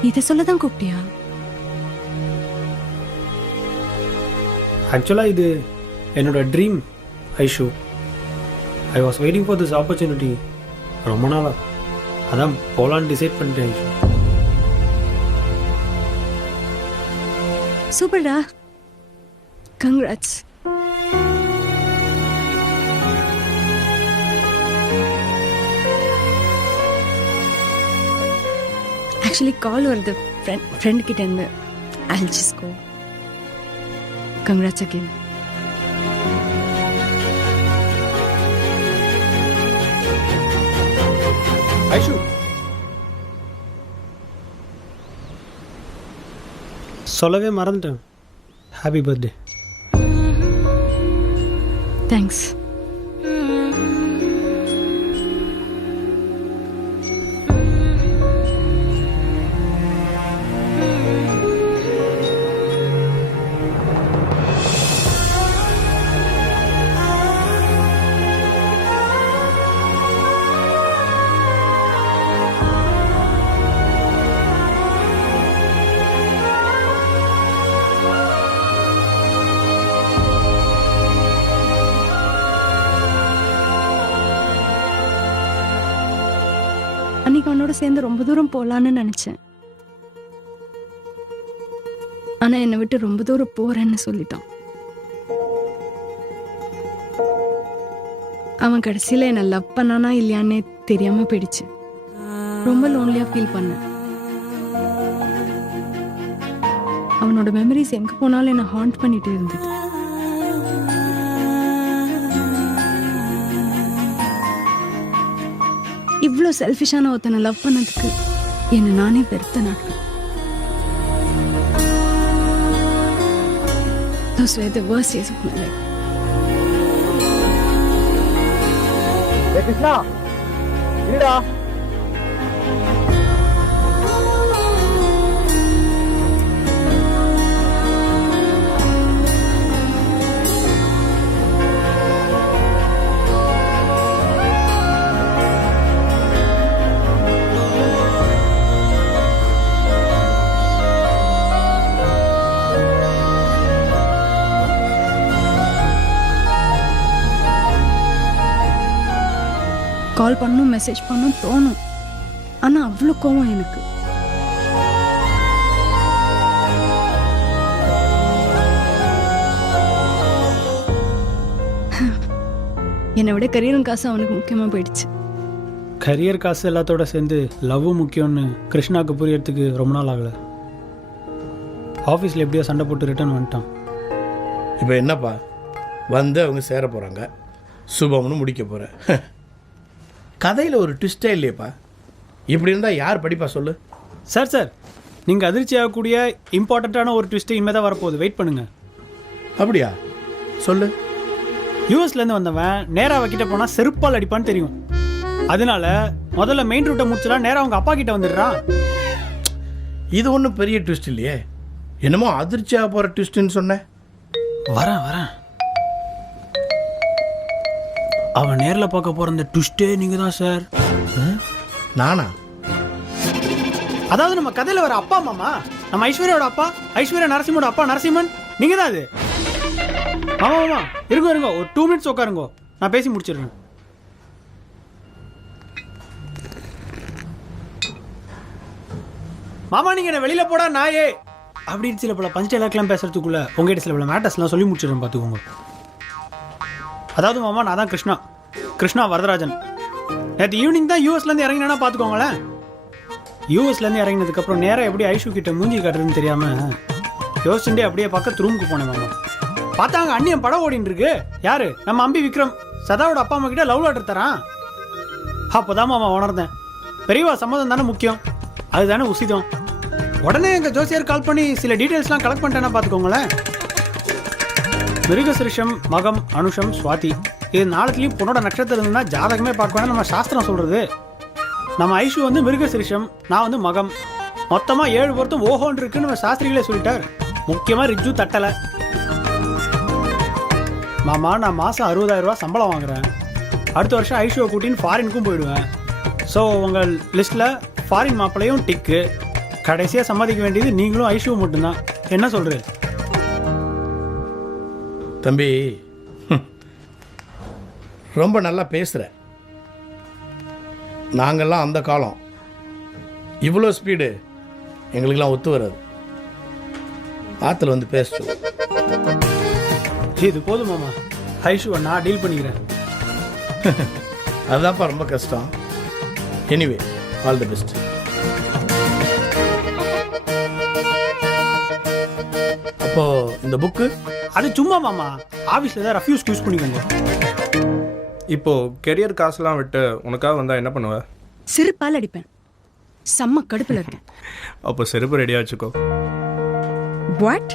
இதை சொல்ல தான் கூப்பிட்டியா? ஆக்சுவலாக இது என்னோட dream Aishu. I was waiting for this opportunity ரொம்ப நாளாக. அதான் போலான்னு டிசைட் பண்ணிட்டேன் ஐஷு. சூப்பர்டா, கங்க்ராட்ஸ். ஆக்சுவலி கால் வருது ஃப்ரெண்ட் கிட்ட இருந்து. I'll just go. Congrats again. Aishu, சொல்லவே மறந்துட்டேன். Happy birthday. தேங்க்ஸ். இன்னைக்கு அவனோட சேர்ந்து ரொம்ப தூரம் போகலான்னு நினச்சேன். ஆனால் என்னை விட்டு ரொம்ப தூரம் போகிறேன்னு சொல்லிட்டான். அவன் கடைசியில் என்னை லவ் பண்ணானா இல்லையான்னே தெரியாமல் போயிடுச்சு. ரொம்ப லோன்லியாக ஃபீல் பண்ணேன். அவனோட மெமரிஸ் எங்கே போனாலும் என்னை ஹாண்ட் பண்ணிட்டு இருந்தது. இவ்வளோ செல்ஃபிஷான ஒருத்தனை லவ் பண்ணதுக்கு என்னை நானே வெறுத்த நாட்கள். Those were the worst days of my life. Krishna இருடா. கால் பண்ணும் மெசேஜ் பண்ணும் தோணும். ஆனால் அவ்வளோ கோவம் எனக்கு. என்னை விட கரியரும் காசு அவனுக்கு முக்கியமாக போயிடுச்சு. கரியர் காசு எல்லாத்தோட சேர்ந்து லவ்வும் முக்கியம்னு கிருஷ்ணாவுக்கு புரியறதுக்கு ரொம்ப நாள் ஆகலை. ஆஃபீஸில் எப்படியோ சண்டை போட்டு ரிட்டர்ன் வந்துட்டான். இப்போ என்னப்பா வந்து அவங்க சேர போகிறாங்க, சுபம்னு முடிக்க போகிறேன். கதையில் ஒரு ட்விஸ்டே இல்லையப்பா. இப்படி இருந்தால் யார் படிப்பா சொல்லு. சார் நீங்கள் அதிர்ச்சி ஆகக்கூடிய இம்பார்ட்டண்ட்டான ஒரு ட்விஸ்ட்டு இனிமேல் தான் வரப்போகுது. வெயிட் பண்ணுங்க. அப்படியா? சொல்லு. யூஎஸ்லேருந்து வந்தவன் நேராக அவகிட்ட போனால் செருப்பால் அடிப்பான்னு தெரியும். அதனால முதல்ல மெயின் ரூட்டை முடிச்சுலாம் நேராக அவங்க அப்பா கிட்ட வந்துடுறான். இது ஒன்றும் பெரிய ட்விஸ்ட் இல்லையே. என்னமோ அதிர்ச்சியாக போகிற ட்விஸ்ட்டுன்னு சொன்னேன். வரேன். அவன் நேரில் பார்க்க போகிற அந்த ட்விஸ்ட்டே நீங்கள் தான் சார். நானா? அதாவது நம்ம கதையில் வர அப்பா மாமா, நம்ம ஐஸ்வர்யாவோட அப்பா, ஐஸ்வர்யா நரசிம்மோட அப்பா நரசிம்மன் நீங்கள் தான் அது. மாமா இருங்க ஒரு 2 minutes உட்காருங்கோ, நான் பேசி முடிச்சிடுறேன். மாமா நீங்கள் என்ன வெளியில் போடா நாயே அப்படின்னு சில பல பஞ்ச் டைலாக்லாம் பேசுறதுக்குள்ள உங்ககிட்ட சில பல மேட்டர்ஸ்லாம் சொல்லி முடிச்சிடுறேன் பார்த்துக்கோங்க. அதாவது மாமா, நான் தான் கிருஷ்ணா வரதராஜன். நேற்று ஈவினிங் தான் யூஎஸ்லேருந்து இறங்கினா பார்த்துக்கோங்களேன். யூஎஸ்லேருந்து இறங்கினதுக்கப்புறம் நேராக எப்படி ஐஷு கிட்ட மூஞ்சி காட்டுறதுன்னு தெரியாமல் யோசிச்சுட்டே அப்படியே பக்கத்து ரூமுக்கு போனேன் மாமா. பார்த்தாங்க அண்ணியன் படம் ஓடின்னு இருக்கு. யாரு? நம்ம அம்பி விக்ரம் சதாவோட அப்பா அம்மா கிட்ட லவ் லெட்டர் தரான். அப்போதான் மாமா உணர்ந்தேன், பெரியவா சம்மதம் தானே முக்கியம், அதுதானே உசிதம். உடனே எங்கள் ஜோசியர் கால் பண்ணி சில டீட்டெயில்ஸ்லாம் கலெக்ட் பண்ணிட்டேன்னா பார்த்துக்கோங்களேன். மிருகசிருஷம், மகம், அனுஷம், சுவாதி, இது நாளைக்குலையும் பொண்ணோட நட்சத்திரம் இருந்தா ஜாதகமே பார்க்கணும் நம்ம சாஸ்திரம் சொல்றது. நம்ம ஐஷு வந்து மிருகசிருஷம், நான் வந்து மகம். மொத்தமாக 7 பொருத்தம் ஓஹோன்னு இருக்குன்னு நம்ம சாஸ்திரிகளே சொல்லிட்டார். முக்கியமாக ரிஜு தட்டலை. மாமா, நான் மாதம் 60,000 ரூபா சம்பளம் வாங்குறேன். அடுத்த வருஷம் ஐஷுவை கூட்டின்னு ஃபாரினுக்கும் போயிடுவேன். ஸோ உங்கள் லிஸ்ட்டில் ஃபாரின் மாப்பிள்ளையும் டிக்கு. கடைசியாக சம்மதிக்க வேண்டியது நீங்களும் ஐஷுவும் மட்டும்தான். என்ன சொல்கிறது தம்பி? ரொம்ப நல்லா பேசுகிற. நாங்கள்லாம் அந்த காலம், இவ்வளோ ஸ்பீடு எங்களுக்கெல்லாம் ஒத்து வராது. ஆற்றுல வந்து பேசுவோம். இது போதும் மாமா, ஐஷுவை நான் டீல் பண்ணிக்கிறேன். அதுதான்ப்பா ரொம்ப கஷ்டம். Anyway, all the best. அப்போ இந்த புக்கு அது சும்மா மாமா, ஆஃபீஸில் தான் ரஃப்யூஸ் யூஸ் பண்ணிக்கோங்க. இப்போது கெரியர் காசுலாம் விட்டு உனக்காக வந்தால் என்ன பண்ணுவ? சிறுப்பால் அடிப்பேன். செம்ம கடுப்பில் இருக்கேன். அப்போ செருப்பு ரெடியாக வச்சுக்கோ. வாட்?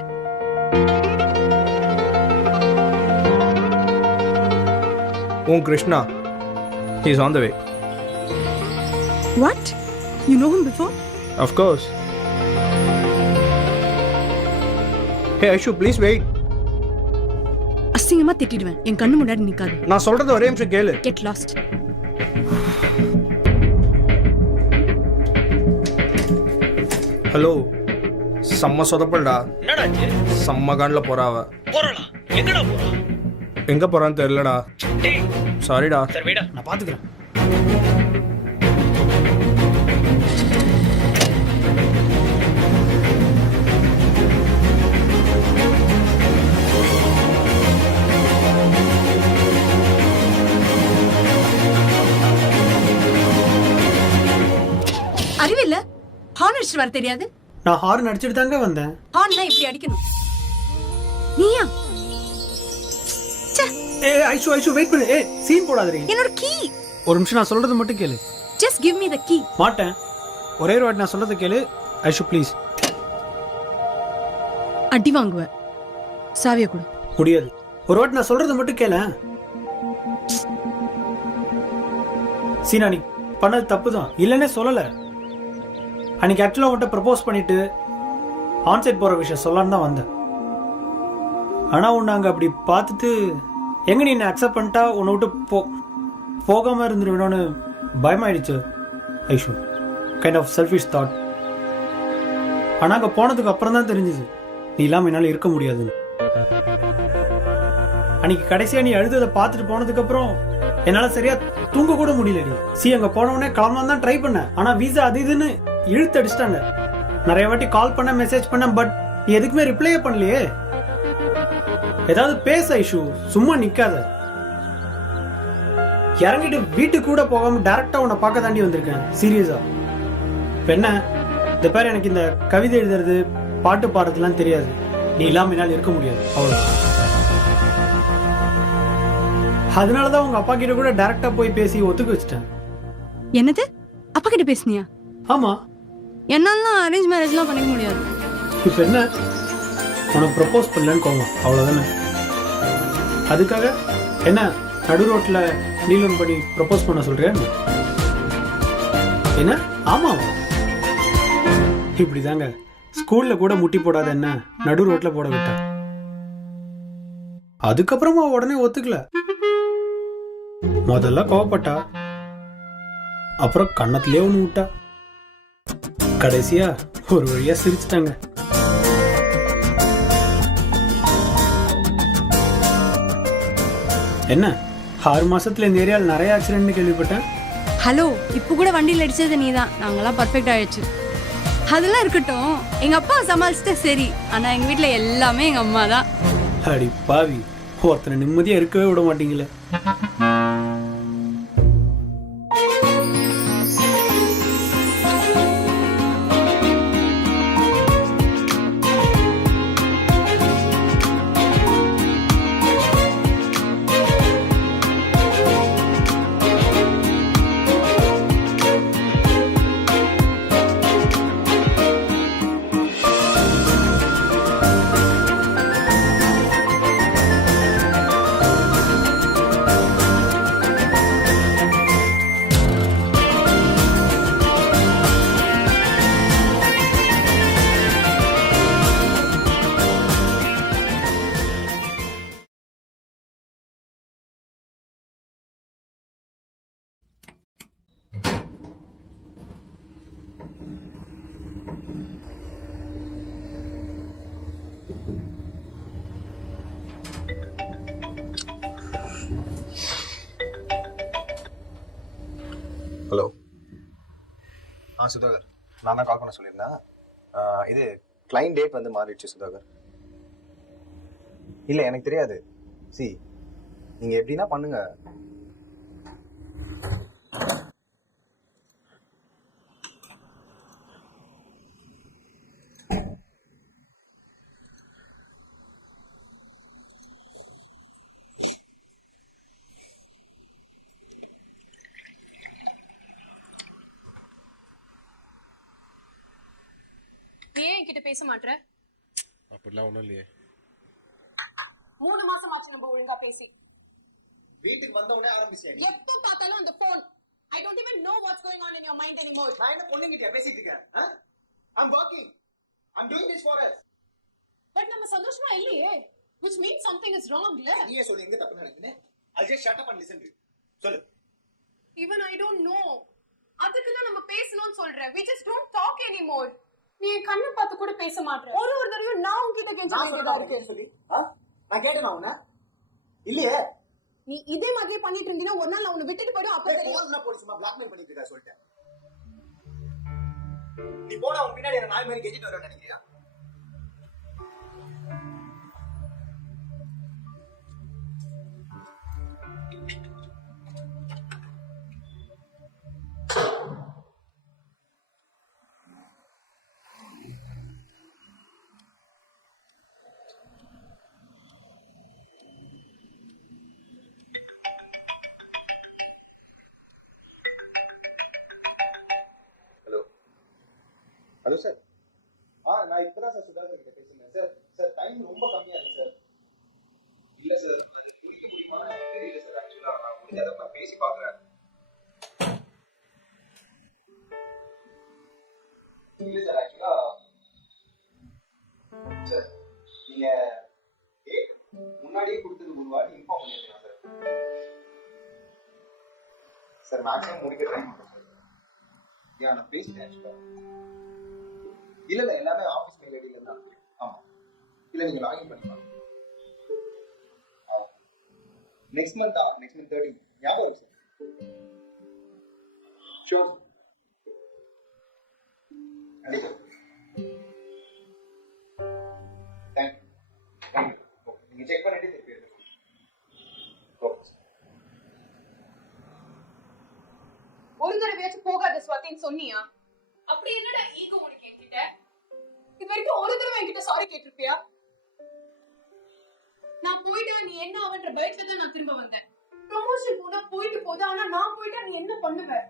உன் Krishna, he is on the way. What? You know him before? Of course. Hey Aishu, please wait. அசிங்கமா திட்டிடுவேன். என் கண்ணு முன்னாடி நிக்காது. நான் சொல்றது ஒரே நிமிஷம் கேளு. Get lost. ஹலோ, செம்ம சொதப்பல்டா. செம்ம கான்ல போறாவ. எங்க போறான்னு தெரியலடா. சாரிடா. சரி, நான் பாத்துக்கிறேன். ஹார்ன் அடிச்சுட்டு வர தெரியாது? நான் ஹார்ன் அடிச்சுட்டு தாங்க வந்தேன். ஹார்ன்லாம் இப்படி அடிக்கணும். நீயா? ஐஷு வெயிட் பண்ணு. சீன் போடாதீ. என்னோட கீ. ஒரு நிமிஷம் நான் சொல்றது மட்டும் கேளு. Just give me the key. மாட்டேன். ஒரே ஒரு வாட்டி நான் சொல்றது கேளு. ஐஷு ப்ளீஸ். அடி வாங்குவ. சாவியை கொடு. முடியாது. ஒரு வாட்டி நான் சொல்றது மட்டும் கேள. சீனா நீ பண்ணது தப்பு தான். இல்லைன்னே சொல்லலை. அன்னைக்கு ஆக்சுவலாக உன்கிட்ட ப்ரப்போஸ் பண்ணிட்டு ஆன்சைட் போகிற விஷயம் சொல்லலான்னு தான் வந்தேன். ஆனால் உன்னை அங்கே அப்படி பார்த்துட்டு எங்கே நீ என்னை அக்செப்ட் பண்ணிட்டா உன்னை விட்டு போகாமல் இருந்துருவேணும்னு பயமாயிடுச்சு Aishu. Kind of selfish thought. ஆனால் அங்கே போனதுக்கு அப்புறம் தான் தெரிஞ்சுது நீ இல்லாமல் என்னால் இருக்க முடியாதுன்னு. அன்னைக்கு கடைசியாக நீ அழுததை பார்த்துட்டு போனதுக்கப்புறம் என்னால் சரியா தூங்க கூட முடியலடி. அங்கே போனவுடனே கிளம்பலாம் தான் ட்ரை பண்ணேன். ஆனால் வீசா அது இதுன்னு இழுத்து அடிச்சிட்டாங்க. நிறைய வாட்டி கால் பண்ண மெசேஜ் பண்ண, பட் நீ எதுக்குமே ரிப்ளையே பண்ணலையே. ஏதாவது பேச ஐஷு, சும்மா நிக்காத. இறங்கிட்டு வீட்டுக்கு கூட போகாம டைரக்டா உன்னை பார்க்க தாண்டி வந்திருக்கேன். சீரியஸா. என்ன இந்த பேர் எனக்கு இந்த கவிதை எழுதுறது பாட்டு பாடுறதுலாம் தெரியாது. நீ இல்லாம என்னால் இருக்க முடியாது. அவ்வளோ. அதனாலதான் உங்க அப்பா கிட்ட கூட டைரக்டா போய் பேசி ஒத்துக்க வச்சுட்டேன். என்னது? அப்பா கிட்ட பேசுனியா? ஆமா. என்னால அரேஞ்ச் மேரேஜ்லாம் பண்ணிக்க முடியாது. இப்ப என்ன, உனக்கு ப்ரப்போஸ் பண்ணலன்னு கோவம், அவ்வளவுதானே? அதுக்காக என்ன நடு ரோட்ல நீலன் பண்ணி ப்ரப்போஸ் பண்ண சொல்றியா என்ன? ஆமா, இப்படிதாங்க ஸ்கூல்ல கூட முட்டி போடாத என்ன நடு ரோட்ல போட விட்டா. அதுக்கப்புறமா உடனே ஒத்துக்கல. முதல்ல கோவப்பட்டா, அப்புறம் கண்ணத்திலே ஒண்ணு விட்டா, கடைசியா ஒரு வழியா சிரிச்சிட்டாங்க. என்ன 6 மாசத்துல இந்த ஏரியாவில் நிறைய ஆக்சிடென்ட் கேள்விப்பட்டேன். ஹலோ, இப்போ கூட வண்டியில் அடிச்சது நீதான். நாங்கெல்லாம் பர்ஃபெக்ட் ஆயிடுச்சு. அதெல்லாம் இருக்கட்டும், எங்க அப்பா சமாளிச்சுட்டா சரி. ஆனா எங்க வீட்டுல எல்லாமே எங்க அம்மா தான். அடி பாவி, ஒருத்தனை நிம்மதியா இருக்கவே விட மாட்டீங்களே. ஹலோ. சுதாகர், நான் தான் கால் பண்ண சொல்லியிருந்தேன். இது கிளைண்ட் டேட் வந்து மாறிடுச்சு சுதாகர். இல்லை எனக்கு தெரியாது. நீங்கள் எப்படின்னா பண்ணுங்க. ஏன் என்கிட்ட பேச மாட்டற? அப்படிலாம் ஒன்றும் இல்லையே. 3 மாசம் ஆச்சு நம்ம ஒழுங்கா பேசி. வீட்டுக்கு வந்த உடனே ஆரம்பிச்சியா நீ? எப்ப பார்த்தாலும் அந்த phone. I don't even know what's going on in your mind anymore. நான் என்ன பொண்ணுங்கிட்டயா பேசிட்டு இருக்கேன்? I'm working. I'm doing this for us. But நம்ம சந்தோஷமா இல்லையே. Which means something is wrong, இல்ல? நீயே சொல்லு, எங்க தப்பு நடக்குதுன்னு. I'll just shut up and listen to you. சொல்லு. Even I don't know. அதுக்கு தான் நம்ம பேசணும்னு சொல்றேன். We just don't talk anymore. நீ கண்ணை பார்த்து கூட பேச மாட்டற. ஒரு தடவையும் நான் உன்கிட்ட கெஞ்ச வேண்டியதா இருக்கு. சொல்லி நான் கேட்டேனா உன்ன? இல்லையே. நீ இதே மாதிரியே பண்ணிட்டு இருந்தீனா ஒரு நாள் நான் உன்னை விட்டுட்டு போய்டும். அப்ப போன்னா போலீஸ்மா பிளாக்மெயில் பண்ணிட்டு இருக்கா சொல்லிட்டேன். நீ போடா, உன் பின்னாடி நான் நாய் மாதிரி கெஞ்சிட்டு வரேன்னு நினைக்கிறியா? Hello sir. நான் இப்பதான் சார் சுதாகர் கிட்ட பேசுறேன் சார். சார் டைம் ரொம்ப கம்மியா இருக்கு சார். இல்ல சார், அது முடிக்க முடியுமா எனக்கு தெரியல சார். ஆக்சுவலா நான் முடிஞ்ச அளவுக்கு நான் பேசி பாக்குறேன். இல்ல சார், ஆக்சுவலா சார் நீங்க முன்னாடியே கொடுத்தது ஒரு வாட்டி இன்ஃபார்ம் பண்ணிருக்கேன் சார். சார் மேக்ஸிமம் முடிக்க ட்ரை பண்றேன் சார். நான் பேசிட்டேன் ஆக்சுவலா. இல்ல எல்லாமே ஆஃபீஸ் மெயில் ஐடியில இருந்தா. ஆமா, இல்ல நீங்க லாகின் பண்ணிக்கலாம். நெக்ஸ்ட் மந்த் 30 ஞாபகம் இருக்கு சார். ஷோர் கண்டிப்பா. தேங்க்யூ. நீங்க செக் பண்ணிட்டு திருப்பி எடுத்து. ஒரு தடவையாச்சும் போகாத ஸ்வாதின்னு சொன்னியா? அப்படி என்னடா ஈகோ உனக்கு என்கிட்ட? இது வரைக்கும் ஒரு தடவை என்கிட்ட சாரி கேட்டிருப்பியா? நான் போயிட்டா நீ என்ன ஆவன்ற பயத்துல தான் நான் திரும்ப வந்தேன். ப்ரமோஷன் போனா போயிட்டு போகுது, ஆனா நான் போயிட்டா நீ என்ன பண்ணுவ?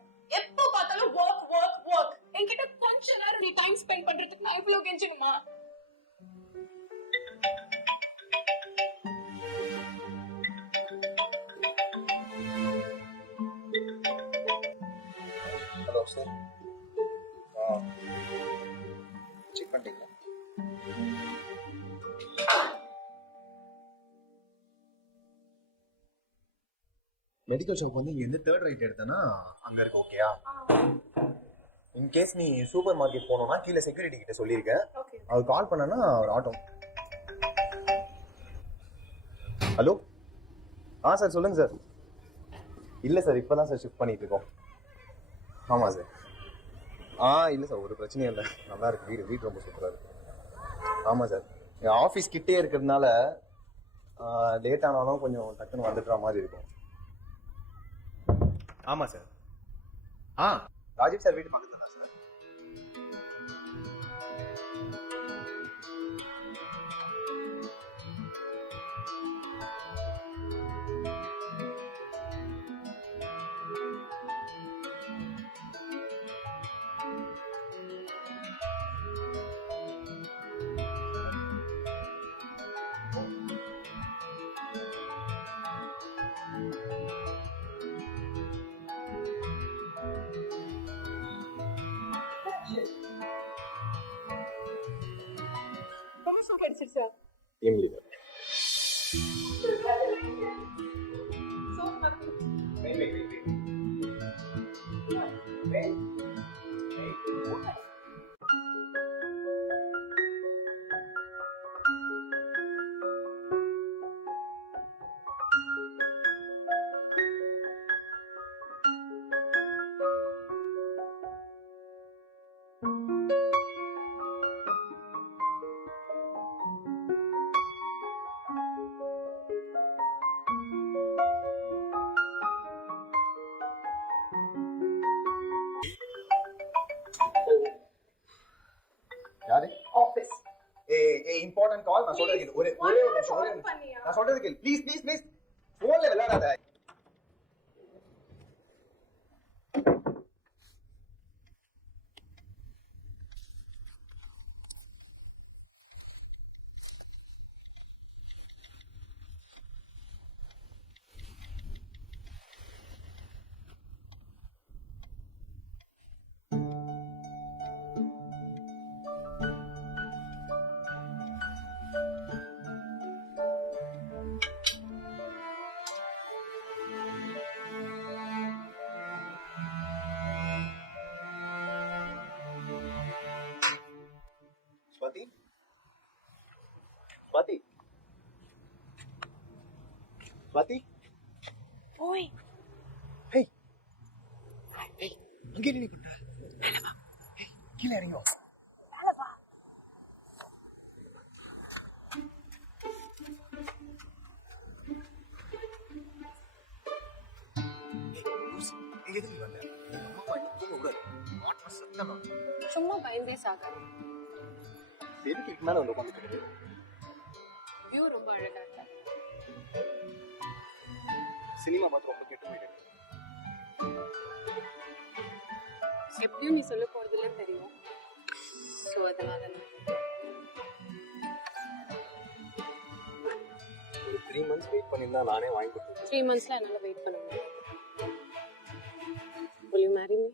எப்ப பார்த்தாலும் ஒர்க். என்கிட்ட கொஞ்ச நேரம் நீ டைம் ஸ்பெண்ட் பண்றதுக்கு நான் இவ்வளவு கெஞ்சணுமா? Hello sir. செக் பண்ணிட்டீங்களா? மெடிக்கல் ஷாப் வந்து இங்க இருந்து 3rd ரைட் எடுத்தனா அங்க இருக்கு. ஓகேயா? இன்கேஸ் நீ சூப்பர் மார்க்கெட் போனோம்னா கீழே செக்யூரிட்டி கிட்ட சொல்லியிருக்கேன். அவர் கால் பண்ணனா ஒரு ஆட்டோ. ஹலோ. சார் சொல்லுங்க சார். இல்ல சார், இப்பதான் சார் ஷிஃப்ட் பண்ணிட்டு இருக்கோம். ஆமா சார். இல்ல சார், ஒரு பிரச்சனையும் இல்லை. நல்லா இருக்கு வீடு ரொம்ப சூப்பரா இருக்கு. ஆமா சார், என் ஆஃபீஸ் கிட்டே இருக்கிறதுனால லேட் ஆனாலும் கொஞ்சம் டக்குன்னு வந்துடுற மாதிரி இருக்கும். ஆமா சார். ராஜீவ் சார் வீட்டு பக்கத்துல தான் சார். ப்ரமோஷன் கிடைச்சிருச்சா? எங்களுக்கு சோ ஹாப்பி. யாரு? ஆபீஸ். Important call. நான் சொல்றது கேளு. ஒரே ஒரு நிமிஷம். நான் சொல்றது கேளு. ப்ளீஸ் போன்ல விளையாடாத. ஸ்வாதி. ஓய். ஹேய். அங்கே என்ன பண்ற? கீழே இறங்கி வா. சும்மா பயந்தே சாக. எதுக்கு இதுக்கு மேல வந்து உட்காந்துக்கிறது? வியூ ரொம்ப அழகா இருக்கு. சினிமா பார்த்து ரொம்ப கெட்டு போயிட்டு. எப்படியும் நீ சொல்ல போறதுல தெரியும். அதனால 3 months வெயிட் பண்ணியிருந்தா நானே வாங்கி கொடுத்துருக்கேன். 3 monthsல என்னால வெயிட் பண்ண முடியாது. Will you marry me?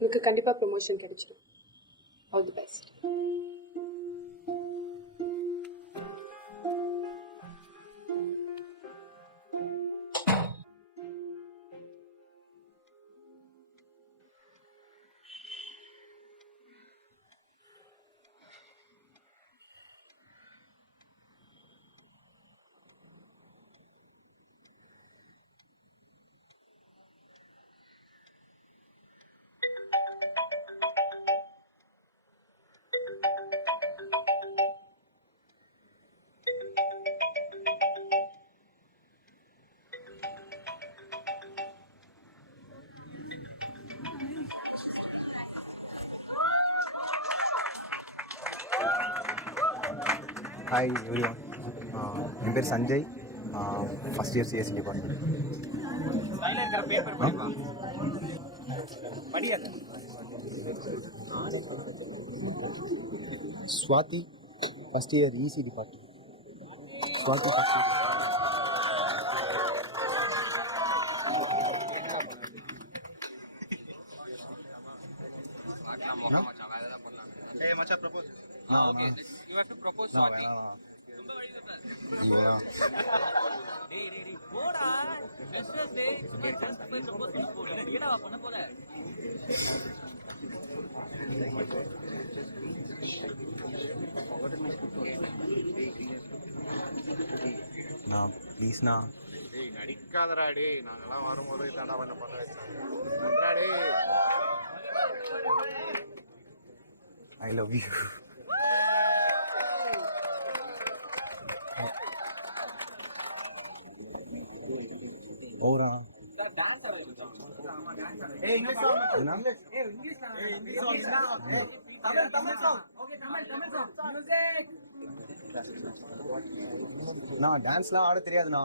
உங்களுக்கு கண்டிப்பா ப்ரொமோஷன் கிடைச்சிடும். All the best. Hi everyone, என் பேர் Sanjay, first year CSE department. Swathi first year EC department. Swathi first year. ப்ளீஸ்ண்ணா. நடிக்காதடா டே, நாங்கெல்லாம் வரும்போது தாண்டா வந்து பண்ண வச்சாங்க. I love you. ஓரா நான் டான்ஸ்லாம் ஆட தெரியாதுண்ணா.